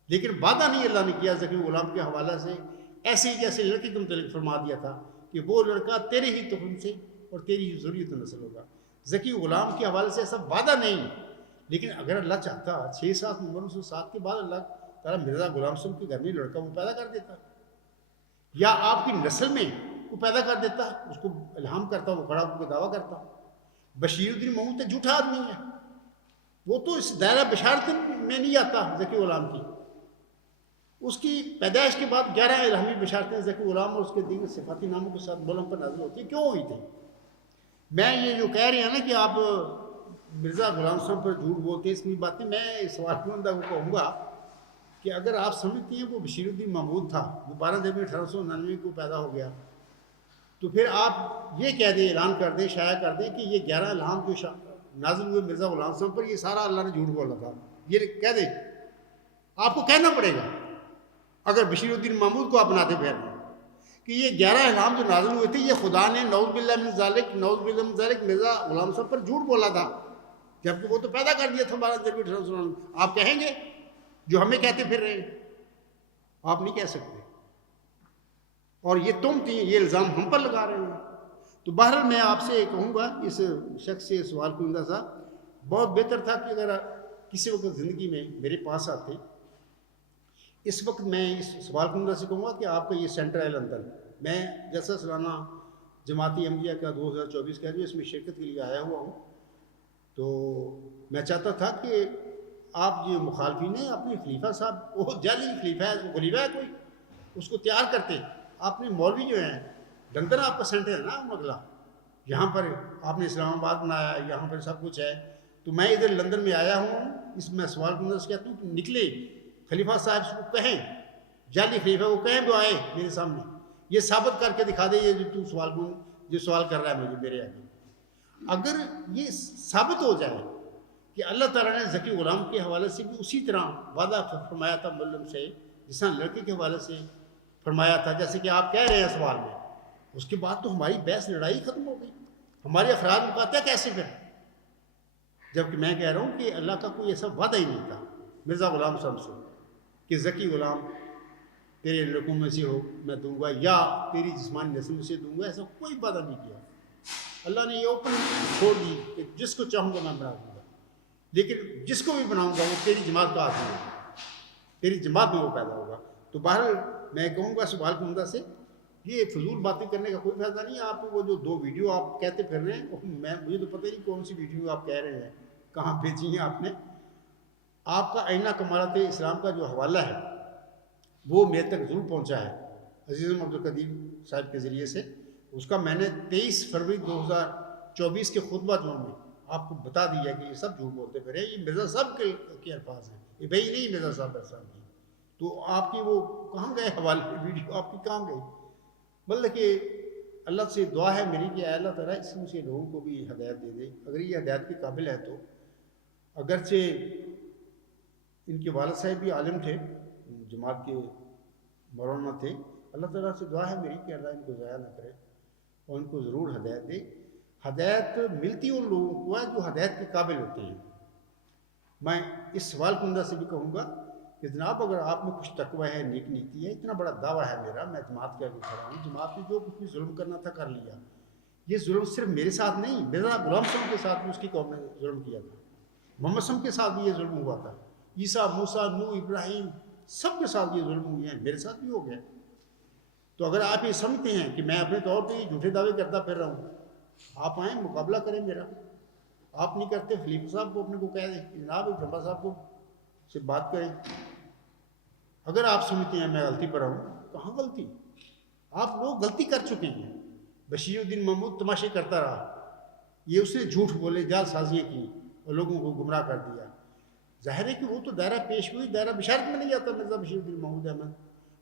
لیکن وعدہ نہیں اللہ نے کیا ذکی غلام کے حوالے سے، ایسے ہی جیسے لڑکے کے متعلق فرما دیا تھا کہ وہ لڑکا تیرے ہی تخم سے اور تیری ہی ذریت نسل ہوگا۔ ذکی غلام کے حوالے سے ایسا وعدہ نہیں، لیکن اگر اللہ چاہتا 6-7 نومبر 1907 کے بعد اللہ تعالیٰ مرزا غلام صاحب کے گھر میں لڑکا وہ پیدا کر دیتا، یا آپ کی نسل میں وہ پیدا کر دیتا، اس کو الہام کرتا، وہ کھڑا ہو کے دعویٰ کرتا۔ بشیر الدین محمود تو جھوٹا آدمی ہے، وہ تو اس دائرہ بشارت میں نہیں آتا ذکی غلام کی۔ اس کی پیدائش کے بعد 11 الہامی بشارتیں ذکی غلام اور اس کے دیگر صفاتی ناموں کے ساتھ ملہم پر نازل ہوتی ہیں۔ کیوں ہوئی تھی؟ میں یہ جو کہہ رہے ہیں نا کہ آپ مرزا غلام صاحب پر جھوٹ بولتے ہیں، اس کی باتیں میں سوال کنندہ کو کہوں گا کہ اگر آپ سمجھتی ہیں وہ بشیر الدین محمود تھا، وہ 12 جنوری 1899 کو پیدا ہو گیا، تو پھر آپ یہ کہہ دیں، اعلان کر دیں، شائع کر دیں کہ یہ 11 الہام جو نازل ہوئے مرزا غلام صاحب پر، یہ سارا اللہ نے جھوٹ بولا تھا، یہ کہہ دیں۔ آپ کو کہنا پڑے گا اگر بشیر الدین محمود کو آپ بناتے پھر کہ یہ 11 الہام جو نازل ہوئے تھے یہ خدا نے نعوذ باللہ من ذالک مرزا غلام صاحب پر جھوٹ بولا تھا، جبکہ وہ تو پیدا کر دیا تھا 12 جنوری 1899۔ آپ کہیں گے جو ہمیں کہتے پھر رہے ہیں؟ آپ نہیں کہہ سکتے، اور یہ تم تھی، یہ الزام ہم پر لگا رہے ہیں۔ تو بہرحال میں آپ سے کہوں گا، اس شخص سے سوال کنندہ تھا، بہت بہتر تھا کہ اگر کسی وقت زندگی میں میرے پاس آتے۔ اس وقت میں اس سوال کنندہ سے کہوں گا کہ آپ کا یہ سینٹر ہے لندن، میں جلسہ سالانہ جماعتی عملیہ کا 2024 کا جو اس میں شرکت کے لیے آیا ہوا ہوں. تو میں چاہتا تھا کہ آپ جو مخالفین ہیں اپنے خلیفہ صاحب، وہ جعلی خلیفہ ہے، وہ خلیفہ ہے کوئی، اس کو تیار کرتے. آپ نے مولوی جو ہیں، لندن آپ کا سینٹر ہے نا مغلا، یہاں پر آپ نے اسلام آباد بنایا، یہاں پر سب کچھ ہے. تو میں ادھر لندن میں آیا ہوں، اس میں سوال کرنا سے کہتا ہوں کہ نکلے خلیفہ صاحب کو کہیں، جعلی خلیفہ کو کہیں وہ آئے میرے سامنے، یہ ثابت کر کے دکھا دے یہ جو تو سوال کر رہا ہے مجھے میرے آگے. اگر یہ ثابت ہو جائے کہ اللہ تعالیٰ نے ذکی غلام کے حوالے سے بھی اسی طرح وعدہ فرمایا تھا ملم سے، جس طرح لڑکے کے حوالے سے فرمایا تھا، جیسے کہ آپ کہہ رہے ہیں سوال میں، اس کے بعد تو ہماری بحث لڑائی ختم ہو گئی، ہمارے افراد مقاطع کیسے پھر؟ جبکہ میں کہہ رہا ہوں کہ اللہ کا کوئی ایسا وعدہ ہی نہیں تھا مرزا غلام صاحب سے کہ ذکی غلام تیرے لڑکوں میں سے ہو میں دوں گا یا تیری جسمانی نسل میں سے دوں گا، ایسا کوئی وعدہ نہیں کیا. اللہ نے یہ اوپن چھوڑ دی کہ جس کو چاہوں گا میں بنا دوں گا، لیکن جس کو بھی بناؤں گا وہ تیری جماعت کا آدمی ہوگا، تیری جماعت میں وہ پیدا ہوگا. تو بہرحال میں کہوں گا سوال کنندہ سے، یہ فضول باتیں کرنے کا کوئی فائدہ نہیں. آپ وہ جو 2 ویڈیو آپ کہتے پھر رہے ہیں، مجھے تو پتہ نہیں کون سی ویڈیو آپ کہہ رہے ہیں، کہاں بھیجی ہیں آپ نے. آپ کا آئینہ کمالات اسلام کا جو حوالہ ہے وہ میرے تک ضرور پہنچا ہے عزیزم عبدالقدیر صاحب کے ذریعے سے. اس کا میں نے 23 فروری 2024 کے خطبہ جو میں آپ کو بتا دیا کہ یہ سب جھوٹ بولتے پھر ہیں، یہ مرزا صاحب کے الفاظ ہیں، یہ بھائی نہیں مرزا صاحب صاحب کی. تو آپ کی وہ کہاں گئے حوالے ویڈیو آپ کی کہاں گئی؟ مطلب کہ اللہ سے دعا ہے میری کہ اللہ تعالیٰ اس سے لوگوں کو بھی ہدایت دے دے، اگر یہ ہدایت کے قابل ہے تو. اگرچہ ان کے والد صاحب بھی عالم تھے، جماعت کے مولانا تھے، اللہ تعالیٰ سے دعا ہے میری کہ اللہ ان کو ضائع نہ کرے اور ان کو ضرور ہدایت دے. ہدایت ملتی ان لوگوں کو ہے جو ہدایت کے قابل ہوتے ہیں. میں اس سوال کنندہ سے بھی کہوں گا کہ جناب اگر آپ میں کچھ تقوی ہے، نیک نیتی ہے، اتنا بڑا دعویٰ ہے میرا، میں جماعت کے آگے کھڑا ہوں، جماعت نے جو کچھ بھی ظلم کرنا تھا کر لیا. یہ ظلم صرف میرے ساتھ نہیں، مرزا غلام صاحب کے ساتھ بھی اس کی قوم نے ظلم کیا تھا، محمد صاحب کے ساتھ بھی یہ ظلم ہوا تھا، عیسیٰ، موسیٰ، نوح، ابراہیم، سب کے ساتھ یہ ظلم ہوئے ہیں، میرے ساتھ بھی ہو گیا. تو اگر آپ یہ سمجھتے ہیں کہ میں اپنے طور پہ یہ جھوٹے دعوے کرتا پھر رہا ہوں، آپ آئیں مقابلہ کریں میرا. آپ نہیں کرتے، خلیفہ صاحب کو اپنے کو کہہ دیں کہ جناب خلیفہ صاحب کو سے بات کریں. اگر آپ سمجھتے ہیں میں غلطی پر ہوں، کہاں غلطی؟ آپ لوگ غلطی کر چکے ہیں. بشیر الدین محمود تماشے کرتا رہا، یہ اس نے جھوٹ بولے، جال سازیاں کی اور لوگوں کو گمراہ کر دیا. ظاہر ہے کہ وہ تو دائرہ پیش ہوئی، دائرہ بشارت میں نہیں آتا مرزا بشیر الدین محمود احمد.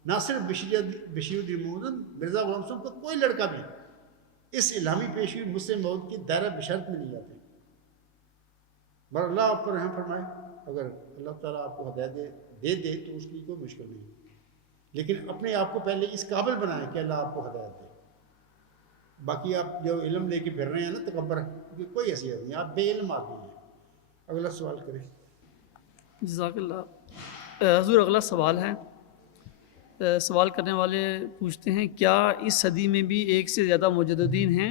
نہ صرف بشیر الدین محمود، مرزا غلام صاحب کا کوئی لڑکا بھی اس الہامی پیش ہوئی مسلم موت کی دائرہ بشارت میں نہیں آتے. بر اللہ آپ پر رحم فرمائے، اگر اللہ تعالیٰ آپ کو ہدایت دے دے تو اس کی کوئی مشکل نہیں، لیکن اپنے آپ کو پہلے اس قابل بنائیں کہ اللہ آپ کو ہدایت دے. باقی آپ جو علم لے کے پھر رہے ہیں نا تکبر کی کوئی حیثیت نہیں، آپ بے علم آدمی ہیں. اگلا سوال کریں. جزاک اللہ. حضور اگلا سوال ہے. سوال کرنے والے پوچھتے ہیں کیا اس صدی میں بھی ایک سے زیادہ مجددین ہیں؟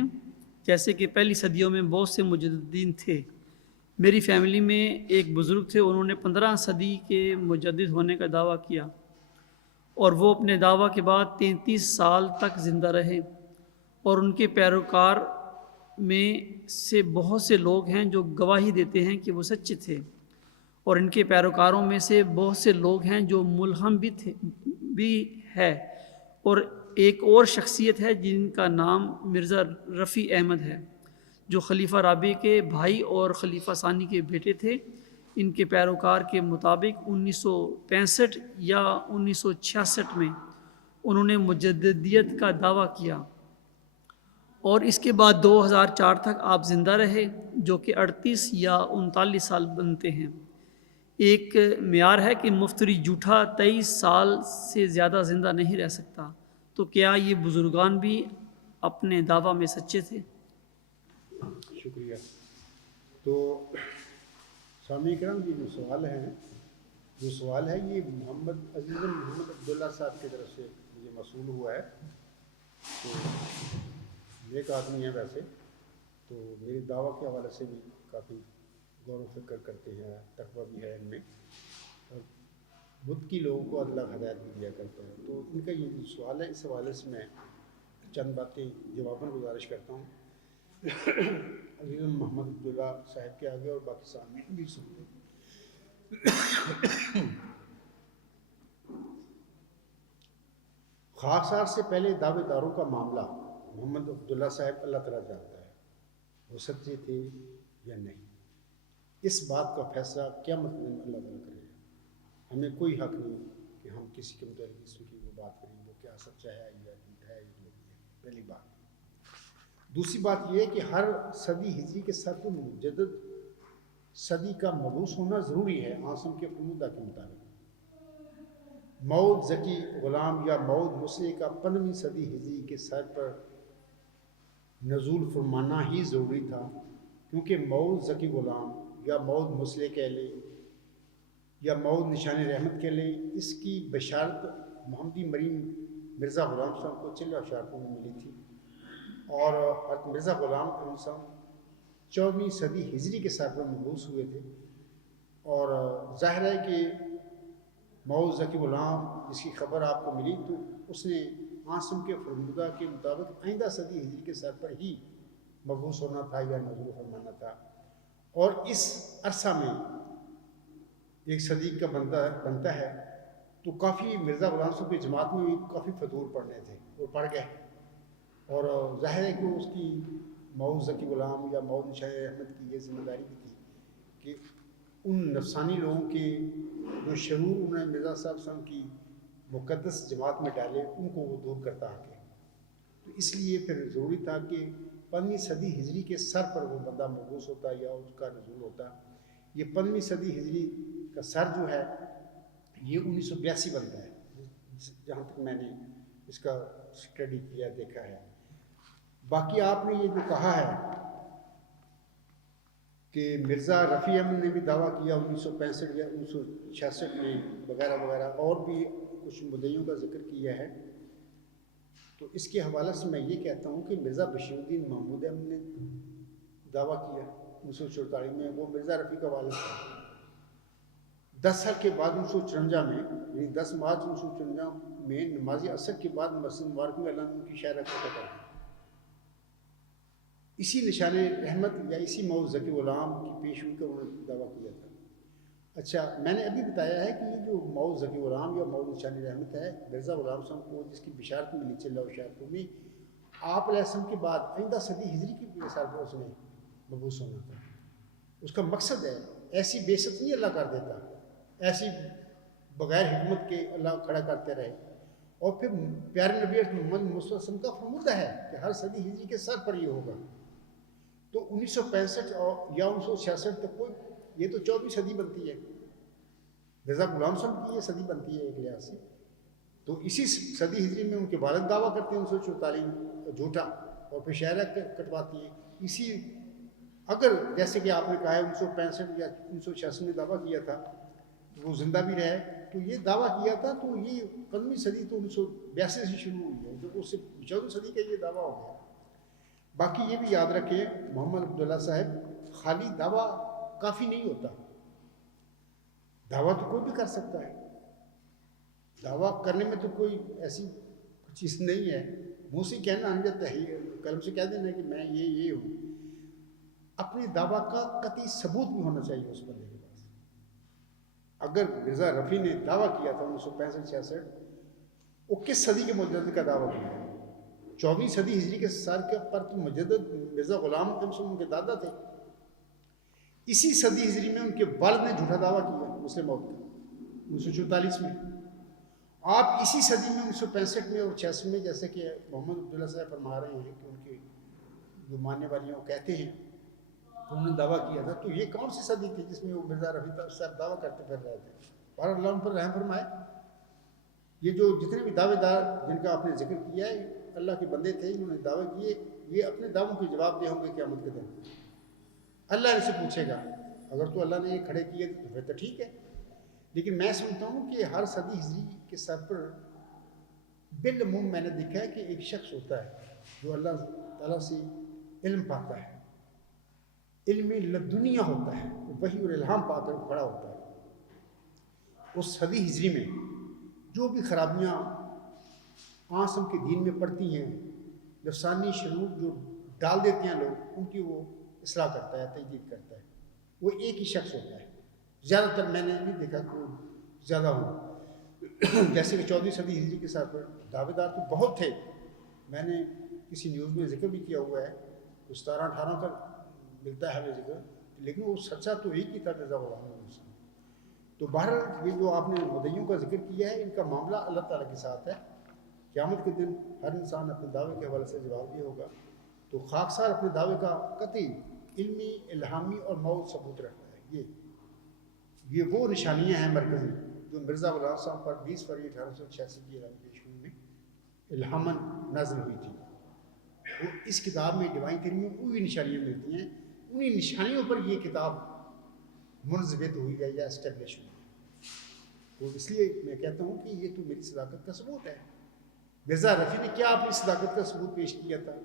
جیسے کہ پہلی صدیوں میں بہت سے مجددین تھے. میری فیملی میں ایک بزرگ تھے، انہوں نے 15 صدی کے مجدد ہونے کا دعویٰ کیا اور وہ اپنے دعویٰ کے بعد 33 سال تک زندہ رہے، اور ان کے پیروکار میں سے بہت سے لوگ ہیں جو گواہی دیتے ہیں کہ وہ سچے تھے، اور ان کے پیروکاروں میں سے بہت سے لوگ ہیں جو ملہم بھی ہے. اور ایک اور شخصیت ہے جن کا نام مرزا رفیع احمد ہے، جو خلیفہ رابع کے بھائی اور خلیفہ ثانی کے بیٹے تھے. ان کے پیروکار کے مطابق 1965 یا 1966 میں انہوں نے مجددیت کا دعویٰ کیا، اور اس کے بعد 2004 تک آپ زندہ رہے، جو کہ 38 یا 39 سال بنتے ہیں. ایک معیار ہے کہ مفتری جھوٹا 23 سال سے زیادہ زندہ نہیں رہ سکتا. تو کیا یہ بزرگان بھی اپنے دعویٰ میں سچے تھے؟ شکریہ. تو سامعین کرام یہ جو سوال ہے یہ محمد عبداللہ صاحب کی طرف سے مجھے موصول ہوا ہے. تو نیک آدمی ہیں ویسے، تو میرے دعویٰ کے حوالے سے بھی کافی غور و فکر کرتے ہیں، تقویٰ بھی ہے ان میں، اور بدھ کی لوگوں کو اللہ ہدایت بھی دیا کرتا ہے. تو ان کا یہ جو سوال ہے اس حوالے سے میں چند باتیں جواباً گزارش کرتا ہوں عزیز محمد عبداللہ صاحب کے آگے اور باقی سامنے بھی سنتے ہیں۔ خاکسار سے پہلے دعوے داروں کا معاملہ محمد عبداللہ صاحب اللہ تعالیٰ جانتا ہے وہ سچے تھے یا نہیں۔ اس بات کا فیصلہ قیامت میں اللہ تعالیٰ کرے گا۔ ہمیں کوئی حق نہیں کہ ہم کسی کے متعلق اس کی وہ بات کریں وہ کیا سچا ہے یا جھوٹ ہے، یہ پہلی بات۔ دوسری بات یہ ہے کہ ہر صدی ہجری کے ساتھ مجدد صدی کا مبعوث ہونا ضروری ہے عاصم کے فرمودہ کے مطابق۔ مود ذکی غلام یا مود مسلح کا 15ویں صدی ہجری کے سر پر نزول فرمانا ہی ضروری تھا، کیونکہ مود ذکی غلام یا مود مسلح کہہ لے یا مود نشان رحمت کہہ لے، اس کی بشارت محمدی مریم مرزا غلام صاحب کو چلہ شارکوں میں ملی تھی، اور حضرت مرزا غلام احمد صاحب 14ویں صدی ہجری کے سر پر مبعوث ہوئے تھے۔ اور ظاہر ہے کہ مود ذکی غلام جس کی خبر آپ کو ملی تو اس نے عاصم کے فرمودہ کے مطابق آئندہ صدی ہجری کے سر پر ہی مبعوث ہونا تھا یا نزول فرمانا تھا، اور اس عرصہ میں ایک صدی کا بنتا ہے تو کافی مرزا غلام صاحب کی جماعت میں بھی کافی فتور پڑھنے تھے اور پڑھ گئے، اور ظاہر ہے کہ اس کی مود ذکی غلام یا مود نشان احمد کی یہ ذمہ داری بھی تھی کہ ان نفسانی لوگوں کے جو شرور انہیں مرزا صاحب کی مقدس جماعت میں ڈالے ان کو وہ دور کرتا آگے۔ تو اس لیے پھر ضروری تھا کہ 15ویں صدی ہجری کے سر پر وہ بندہ مبعوث ہوتا یا اس کا نزول ہوتا۔ یہ 15ویں صدی ہجری کا سر جو ہے یہ 1982 بنتا ہے، جہاں تک میں نے اس کا اسٹڈی کیا دیکھا ہے۔ باقی آپ نے یہ جو کہا ہے کہ مرزا رفیع احمد نے بھی دعویٰ کیا 1965 یا 1966 میں وغیرہ وغیرہ، اور بھی کچھ مدعیوں کا ذکر کیا ہے، تو اس کے حوالے سے میں یہ کہتا ہوں کہ مرزا بشیر الدین محمود احمد نے دعویٰ کیا 1944 میں، وہ مرزا رفیع کا والد تھا۔ 10 سال کے بعد 1954 میں، یعنی 10 مارچ 1954 میں نماز عصر کے بعد مسجد مبارک میں اللہ نے ان کی شاعرہ کو کر دی۔ اسی نشان رحمت یا اسی مود ذکی غلام کی پیشوی کا انہوں نے دعویٰ کیا تھا۔ اچھا، میں نے ابھی بتایا ہے کہ یہ جو مود ذکی غلام یا مود نشان رحمت ہے مرزا غلام صاحب کو جس کی بشارت ملی چلہ شارکوں میں، آپ علیہ السلام کے بعد آئندہ صدی ہجری کی سال پر اس نے مبعوث ہونا تھا۔ اس کا مقصد ہے ایسی بعثت نہیں اللہ کر دیتا، ایسی بغیر حکمت کے اللہ کھڑا کرتے رہے، اور پھر پیارے نبی محمد مصطفیٰ صلی اللہ علیہ وسلم کا فرمودہ ہے کہ ہر صدی ہجری کے سر پر یہ ہوگا۔ تو 1965 یا 1966 تک کوئی، یہ تو 14ویں صدی بنتی ہے، مرزا غلام صاحب کی یہ صدی بنتی ہے ایک لحاظ سے، تو اسی صدی ہجری میں ان کے والد دعویٰ کرتے ہیں 1944 جھوٹا، اور پھر شاعرہ کٹواتی ہے اسی، اگر جیسے کہ آپ نے کہا ہے 1965 یا 1966 میں دعویٰ کیا تھا تو وہ زندہ بھی رہے، تو یہ دعویٰ کیا تھا تو یہ 15ویں صدی تو 1982 سے شروع ہوئی ہے، جو اس سے 14ویں صدی کا یہ دعویٰ ہو گیا۔ باقی یہ بھی یاد رکھیں محمد عبداللہ صاحب، خالی دعویٰ کافی نہیں ہوتا، دعویٰ تو کوئی بھی کر سکتا ہے، دعویٰ کرنے میں تو کوئی ایسی چیز نہیں ہے، منہ سے کہنا آ جاتا ہے، قلم سے کہہ دینا کہ میں یہ ہوں، اپنے دعویٰ کا قطعی ثبوت بھی ہونا چاہیے اس بندے کے پاس۔ اگر مرزا رفیع نے دعویٰ کیا تھا 1965-66، وہ کس صدی کے مجدد کا دعویٰ کیا؟ 14ویں صدی ہجری کے سال کے پر تو مجدد مرزا غلام احمد صاحب ان کے دادا تھے۔ اسی صدی ہجری میں ان کے والد نے جھوٹا دعویٰ کیا مسلم موت کا 1944 میں۔ آپ اسی صدی میں 1965 میں اور 86 میں، جیسے کہ محمد عبداللہ صاحب فرما رہے ہیں کہ ان کے جو ماننے والی وہ کہتے ہیں انہوں نے دعویٰ کیا تھا، تو یہ کون سی صدی تھی جس میں وہ مرزا رفیع صاحب دعویٰ کرتے پھر رہے تھے؟ اور اللہ ان پر رحم فرمائے۔ یہ جو جتنے بھی دعوے دار جن کا آپ نے ذکر کیا ہے اللہ کے بندے تھے، انہوں نے دعوے کیے، یہ اپنے دعووں کے جواب دے ہوں گے قیامت کے دن، اللہ ان سے پوچھے گا۔ اگر تو اللہ نے یہ کھڑے کیے تو پھر تو ٹھیک ہے، لیکن میں سمجھتا ہوں کہ ہر صدی ہجری کے سر پر بالعموم میں نے دیکھا ہے کہ ایک شخص ہوتا ہے جو اللہ تعالیٰ سے علم پاتا ہے، علم لدنیا ہوتا ہے، وحی اور الہام پا کر کھڑا ہوتا ہے۔ اس صدی ہجری میں جو بھی خرابیاں عاصم کے دین میں پڑتی ہیں، نفسانی شرور جو ڈال دیتے ہیں لوگ، ان کی وہ اصلاح کرتا ہے، تجدید کرتا ہے. وہ ایک ہی شخص ہوتا ہے. زیادہ تر میں نے نہیں دیکھا کہ وہ زیادہ ہو. جیسے کہ 14ویں صدی ہجری کے ساتھ پر دعوے دار تو بہت تھے. میں نے کسی نیوز میں ذکر بھی کیا ہوا ہے، 17-18 تک ملتا ہے ہمیں ذکر، لیکن وہ سچا تو ایک ہی تھا، مرزا غلام محمد حسین. تو بہرحال یہ جو آپ نے مدعیوں کا ذکر کیا ہے، ان کا معاملہ اللہ تعالیٰ کے ساتھ ہے. قیامت کے دن ہر انسان اپنے دعوے کے حوالے سے جواب بھی ہوگا. تو خاکسار اپنے دعوے کا قطعی علمی، الہامی اور موعود ثبوت رکھتا ہے. یہ وہ نشانیاں ہیں مرکزی جو مرزا غلام صاحب پر 20 فروری 1886 کی اعلان پیشگوئی میں الہاماً نازل ہوئی تھی. وہ اس کتاب میں ڈیوائن تھیری میں وہی نشانیاں ملتی ہیں. انہی نشانیوں پر یہ کتاب منضبط ہوئی ہے یا اسٹیبلش ہوئی ہے. تو اس لیے میں کہتا ہوں کہ یہ تو میری صداقت کا ثبوت ہے. مرزا رفیع نے کیا اپنی صداقت کا ثبوت پیش کیا تھا؟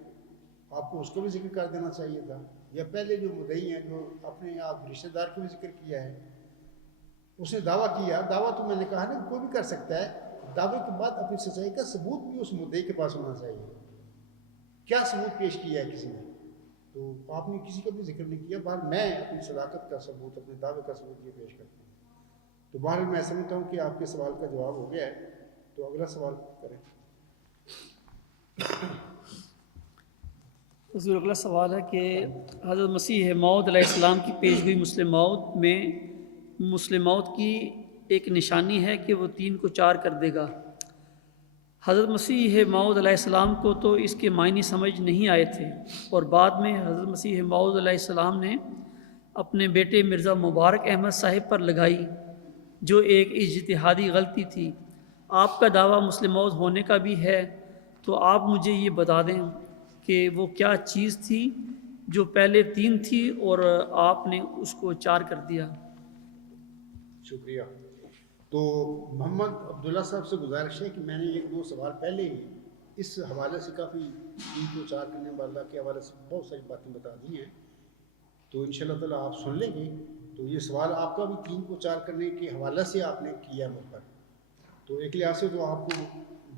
آپ کو اس کو بھی ذکر کر دینا چاہیے تھا. یا پہلے جو مدعی ہیں، جو اپنے آپ رشتہ دار کو بھی ذکر کیا ہے، اس نے دعویٰ کیا. دعویٰ تو میں نے کہا نا کوئی بھی کر سکتا ہے. دعوے کے بعد اپنی سچائی کا ثبوت بھی اس مدعی کے پاس ہونا چاہیے. کیا ثبوت پیش کیا ہے کسی نے؟ تو آپ نے کسی کا بھی ذکر نہیں کیا. بہرحال میں اپنی صداقت کا ثبوت، اپنے دعوے کا ثبوت یہ پیش کرتا ہوں. تو بہرحال میں سمجھتا ہوں کہ آپ کے سوال کا جواب ہو گیا ہے. تو اگلا سوال کریں. حضور اگلا سوال ہے کہ حضرت مسیح موعود علیہ السلام کی پیشگوئی مسلم موعود میں مسلم موعود کی ایک نشانی ہے کہ وہ 3 کو 4 کر دے گا. حضرت مسیح موعود علیہ السلام کو تو اس کے معنی سمجھ نہیں آئے تھے، اور بعد میں حضرت مسیح موعود علیہ السلام نے اپنے بیٹے مرزا مبارک احمد صاحب پر لگائی، جو ایک اجتہادی غلطی تھی. آپ کا دعویٰ مسلم موعود ہونے کا بھی ہے، تو آپ مجھے یہ بتا دیں کہ وہ کیا چیز تھی جو پہلے 3 تھی اور آپ نے اس کو 4 کر دیا. شکریہ. تو محمد عبداللہ صاحب سے گزارش ہے کہ میں نے 1-2 سوال پہلے ہی اس حوالے سے کافی 3 کو 4 کرنے والا کے حوالے سے بہت ساری باتیں بتا دی ہیں. تو انشاءاللہ تعالیٰ آپ سن لیں گے. تو یہ سوال آپ کا بھی 3 کو 4 کرنے کے حوالے سے آپ نے کیا مجھ پر. تو ایک لحاظ سے تو آپ کو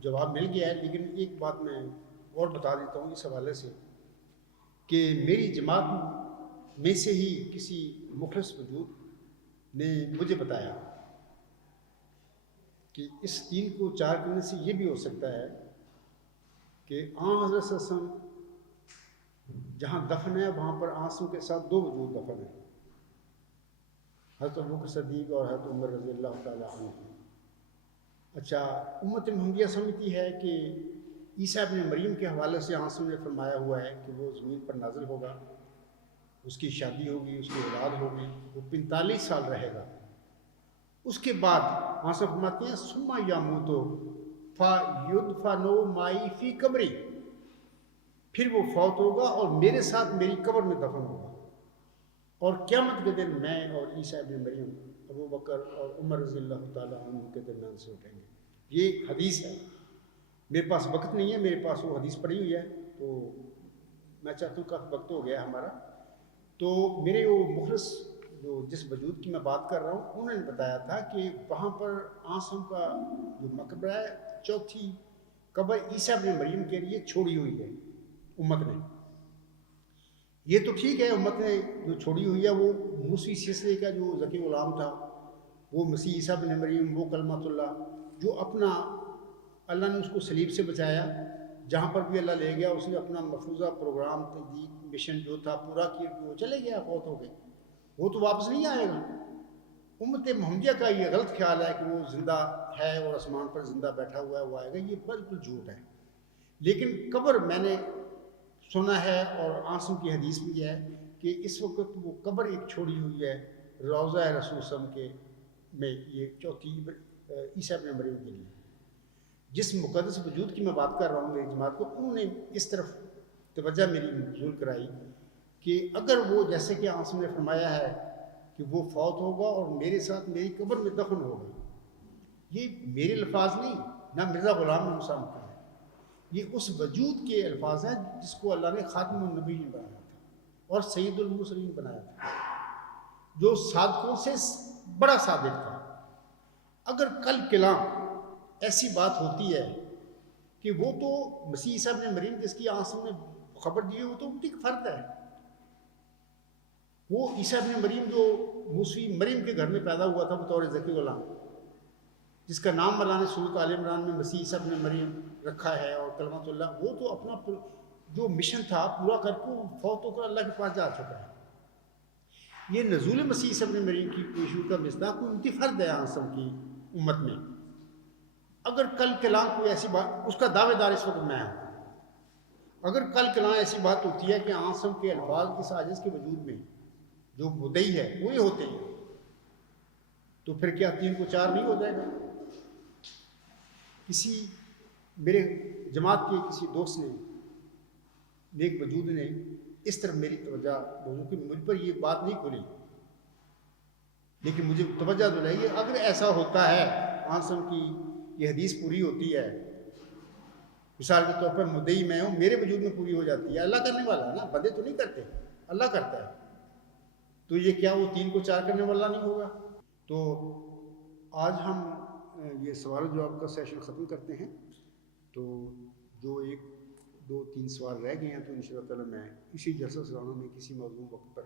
جواب مل گیا ہے، لیکن ایک بات میں اور بتا دیتا ہوں اس حوالے سے کہ میری جماعت میں سے ہی کسی مخلص وجود نے مجھے بتایا کہ اس 3 کو 4 کرنے سے یہ بھی ہو سکتا ہے کہ حضرت صلی اللہ علیہ وسلم جہاں دفن ہے وہاں پر آنسوں کے ساتھ 2 وجود دفن ہیں، حضرت ابوبکر صدیق اور حضرت عمر رضی اللہ تعالیٰ عنہ. اچھا، امت محمدیہ سمجھتی ہے کہ عیسیٰ ابن مریم کے حوالے سے آنسوں نے فرمایا ہوا ہے کہ وہ زمین پر نازل ہوگا، اس کی شادی ہوگی، اس کی اولاد ہوگی، وہ 45 سال رہے گا. اس کے بعد آنسو فرماتے ہیں سما یاموتو فیدفنو مائی فی قبری، پھر وہ فوت ہوگا اور میرے ساتھ میری قبر میں دفن ہوگا، اور قیامت کے دن میں اور عیسیٰ ابن مریم ابوبکر اور عمر رضی اللہ تعالیٰ عنہ کے درمیان سے اٹھیں گے. یہ حدیث ہے. میرے پاس وقت نہیں ہے، میرے پاس وہ حدیث پڑھی ہوئی ہے، تو میں چاہتا ہوں کافی وقت ہو گیا ہمارا. تو میرے وہ مخلص جو جس وجود کی میں بات کر رہا ہوں، انہوں نے بتایا تھا کہ وہاں پر آنسوں کا جو مقبرہ ہے، 4تھی قبر عیسیٰ ابن مریم کے لیے چھوڑی ہوئی ہے امت نے. یہ تو ٹھیک ہے، امت نے جو چھوڑی ہوئی ہے وہ موسوی سلسلے کا جو ذکی غلام تھا، وہ مسیح عیسیٰ ابن مریم، وہ کلمۃ اللہ، جو اپنا اللہ نے اس کو صلیب سے بچایا، جہاں پر بھی اللہ لے گیا اس نے اپنا مفروضہ پروگرام تجدید مشن جو تھا پورا کیا، کہ وہ چلے گیا، فوت ہو گئے، وہ تو واپس نہیں آئے گا. امت محمدیہ کا یہ غلط خیال ہے کہ وہ زندہ ہے اور آسمان پر زندہ بیٹھا ہوا ہے، وہ آئے گا. یہ بالکل جھوٹ ہے. لیکن قبر میں نے سنا ہے اور آنسوں کی حدیث بھی ہے کہ اس وقت وہ قبر ایک چھوڑی ہوئی ہے روضہ رسول صلی اللہ علیہ وسلم کے میں، یہ 4تھی عیسیٰ ابن مریم کے لیے. جس مقدس وجود کی میں بات کر رہا ہوں میری جماعت کو، انہوں نے اس طرف توجہ میری مبذول کرائی کہ اگر وہ جیسے کہ آنسوں نے فرمایا ہے کہ وہ فوت ہوگا اور میرے ساتھ میری قبر میں دفن ہوگا، یہ میرے الفاظ نہیں، نہ مرزا غلام محمد صاحب کا ہے، یہ اس وجود کے الفاظ ہیں جس کو اللہ نے خاتم النبیین بنایا تھا اور سید المرسلین بنایا تھا، جو صادقوں سے بڑا صادق تھا. اگر کل کلام ایسی بات ہوتی ہے کہ وہ تو مسیح عیسیٰ ابن مریم جس کی آنسم نے خبر دی ہے وہ تو ایک فرد ہے. وہ عیسیٰ ابن مریم جو موسوی مریم کے گھر میں پیدا ہوا تھا بطور ذکی غلام، جس کا نام مولانا نے سورۃ آل عمران میں مسیح عیسیٰ ابن مریم رکھا ہے اور کلمۃ اللہ، وہ تو اپنا جو مشن تھا پورا کر کے فوت ہو کر اللہ کے پاس جا چکا ہے. یہ نزول مسیح عیسیٰ ابن مریم کی پیشو کا مصداق کوئی امتی فرد ہے آنسم کی امت میں. اگر کل کلام کوئی ایسی بات، اس کا دعوے دار اس وقت میں ہوں، اگر کل کلام ایسی بات ہوتی ہے کہ آنسم کے الفاظ اس عاجز کے وجود میں جو مدعی ہے وہ یہ ہوتے ہیں، تو پھر کیا 3 کو 4 نہیں ہو جائے گا؟ کسی میرے جماعت کے کسی دوست نے، نیک وجود نے اس طرف میری توجہ بولوں کہ مجھ پر یہ بات نہیں کھلی، لیکن مجھے توجہ دلائی ہے اگر ایسا ہوتا ہے آنسم کی یہ حدیث پوری ہوتی ہے، مثال کے طور پر مدعی میں ہوں، میرے وجود میں پوری ہو جاتی ہے. اللہ کرنے والا ہے نا، بندے تو نہیں کرتے، اللہ کرتا ہے. تو یہ کیا وہ 3 کو 4 کرنے والا نہیں ہوگا؟ تو آج ہم یہ سوال و جواب کا سیشن ختم کرتے ہیں. تو جو 1 2 3 سوال رہ گئے ہیں تو انشاءاللہ تعالیٰ میں اسی جلسہ سالانہ میں کسی موضوع وقت پر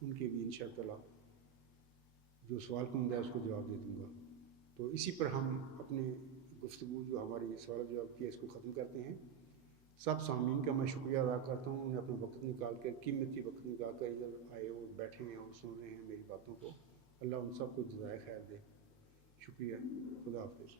ان کے بھی انشاءاللہ تعالیٰ جو سوال کا ہے اس کو جواب دے دوں گا. تو اسی پر ہم اپنے گفتگو جو ہماری سوال و جواب کی ہے اس کو ختم کرتے ہیں. سب سامعین کا میں شکریہ ادا کرتا ہوں، انہیں اپنا وقت نکال کر، قیمتی وقت نکال کر ادھر آئے اور بیٹھے ہیں اور سن رہے ہیں میری باتوں کو. اللہ ان سب کو جزائے خیر دے. شکریہ. خدا حافظ.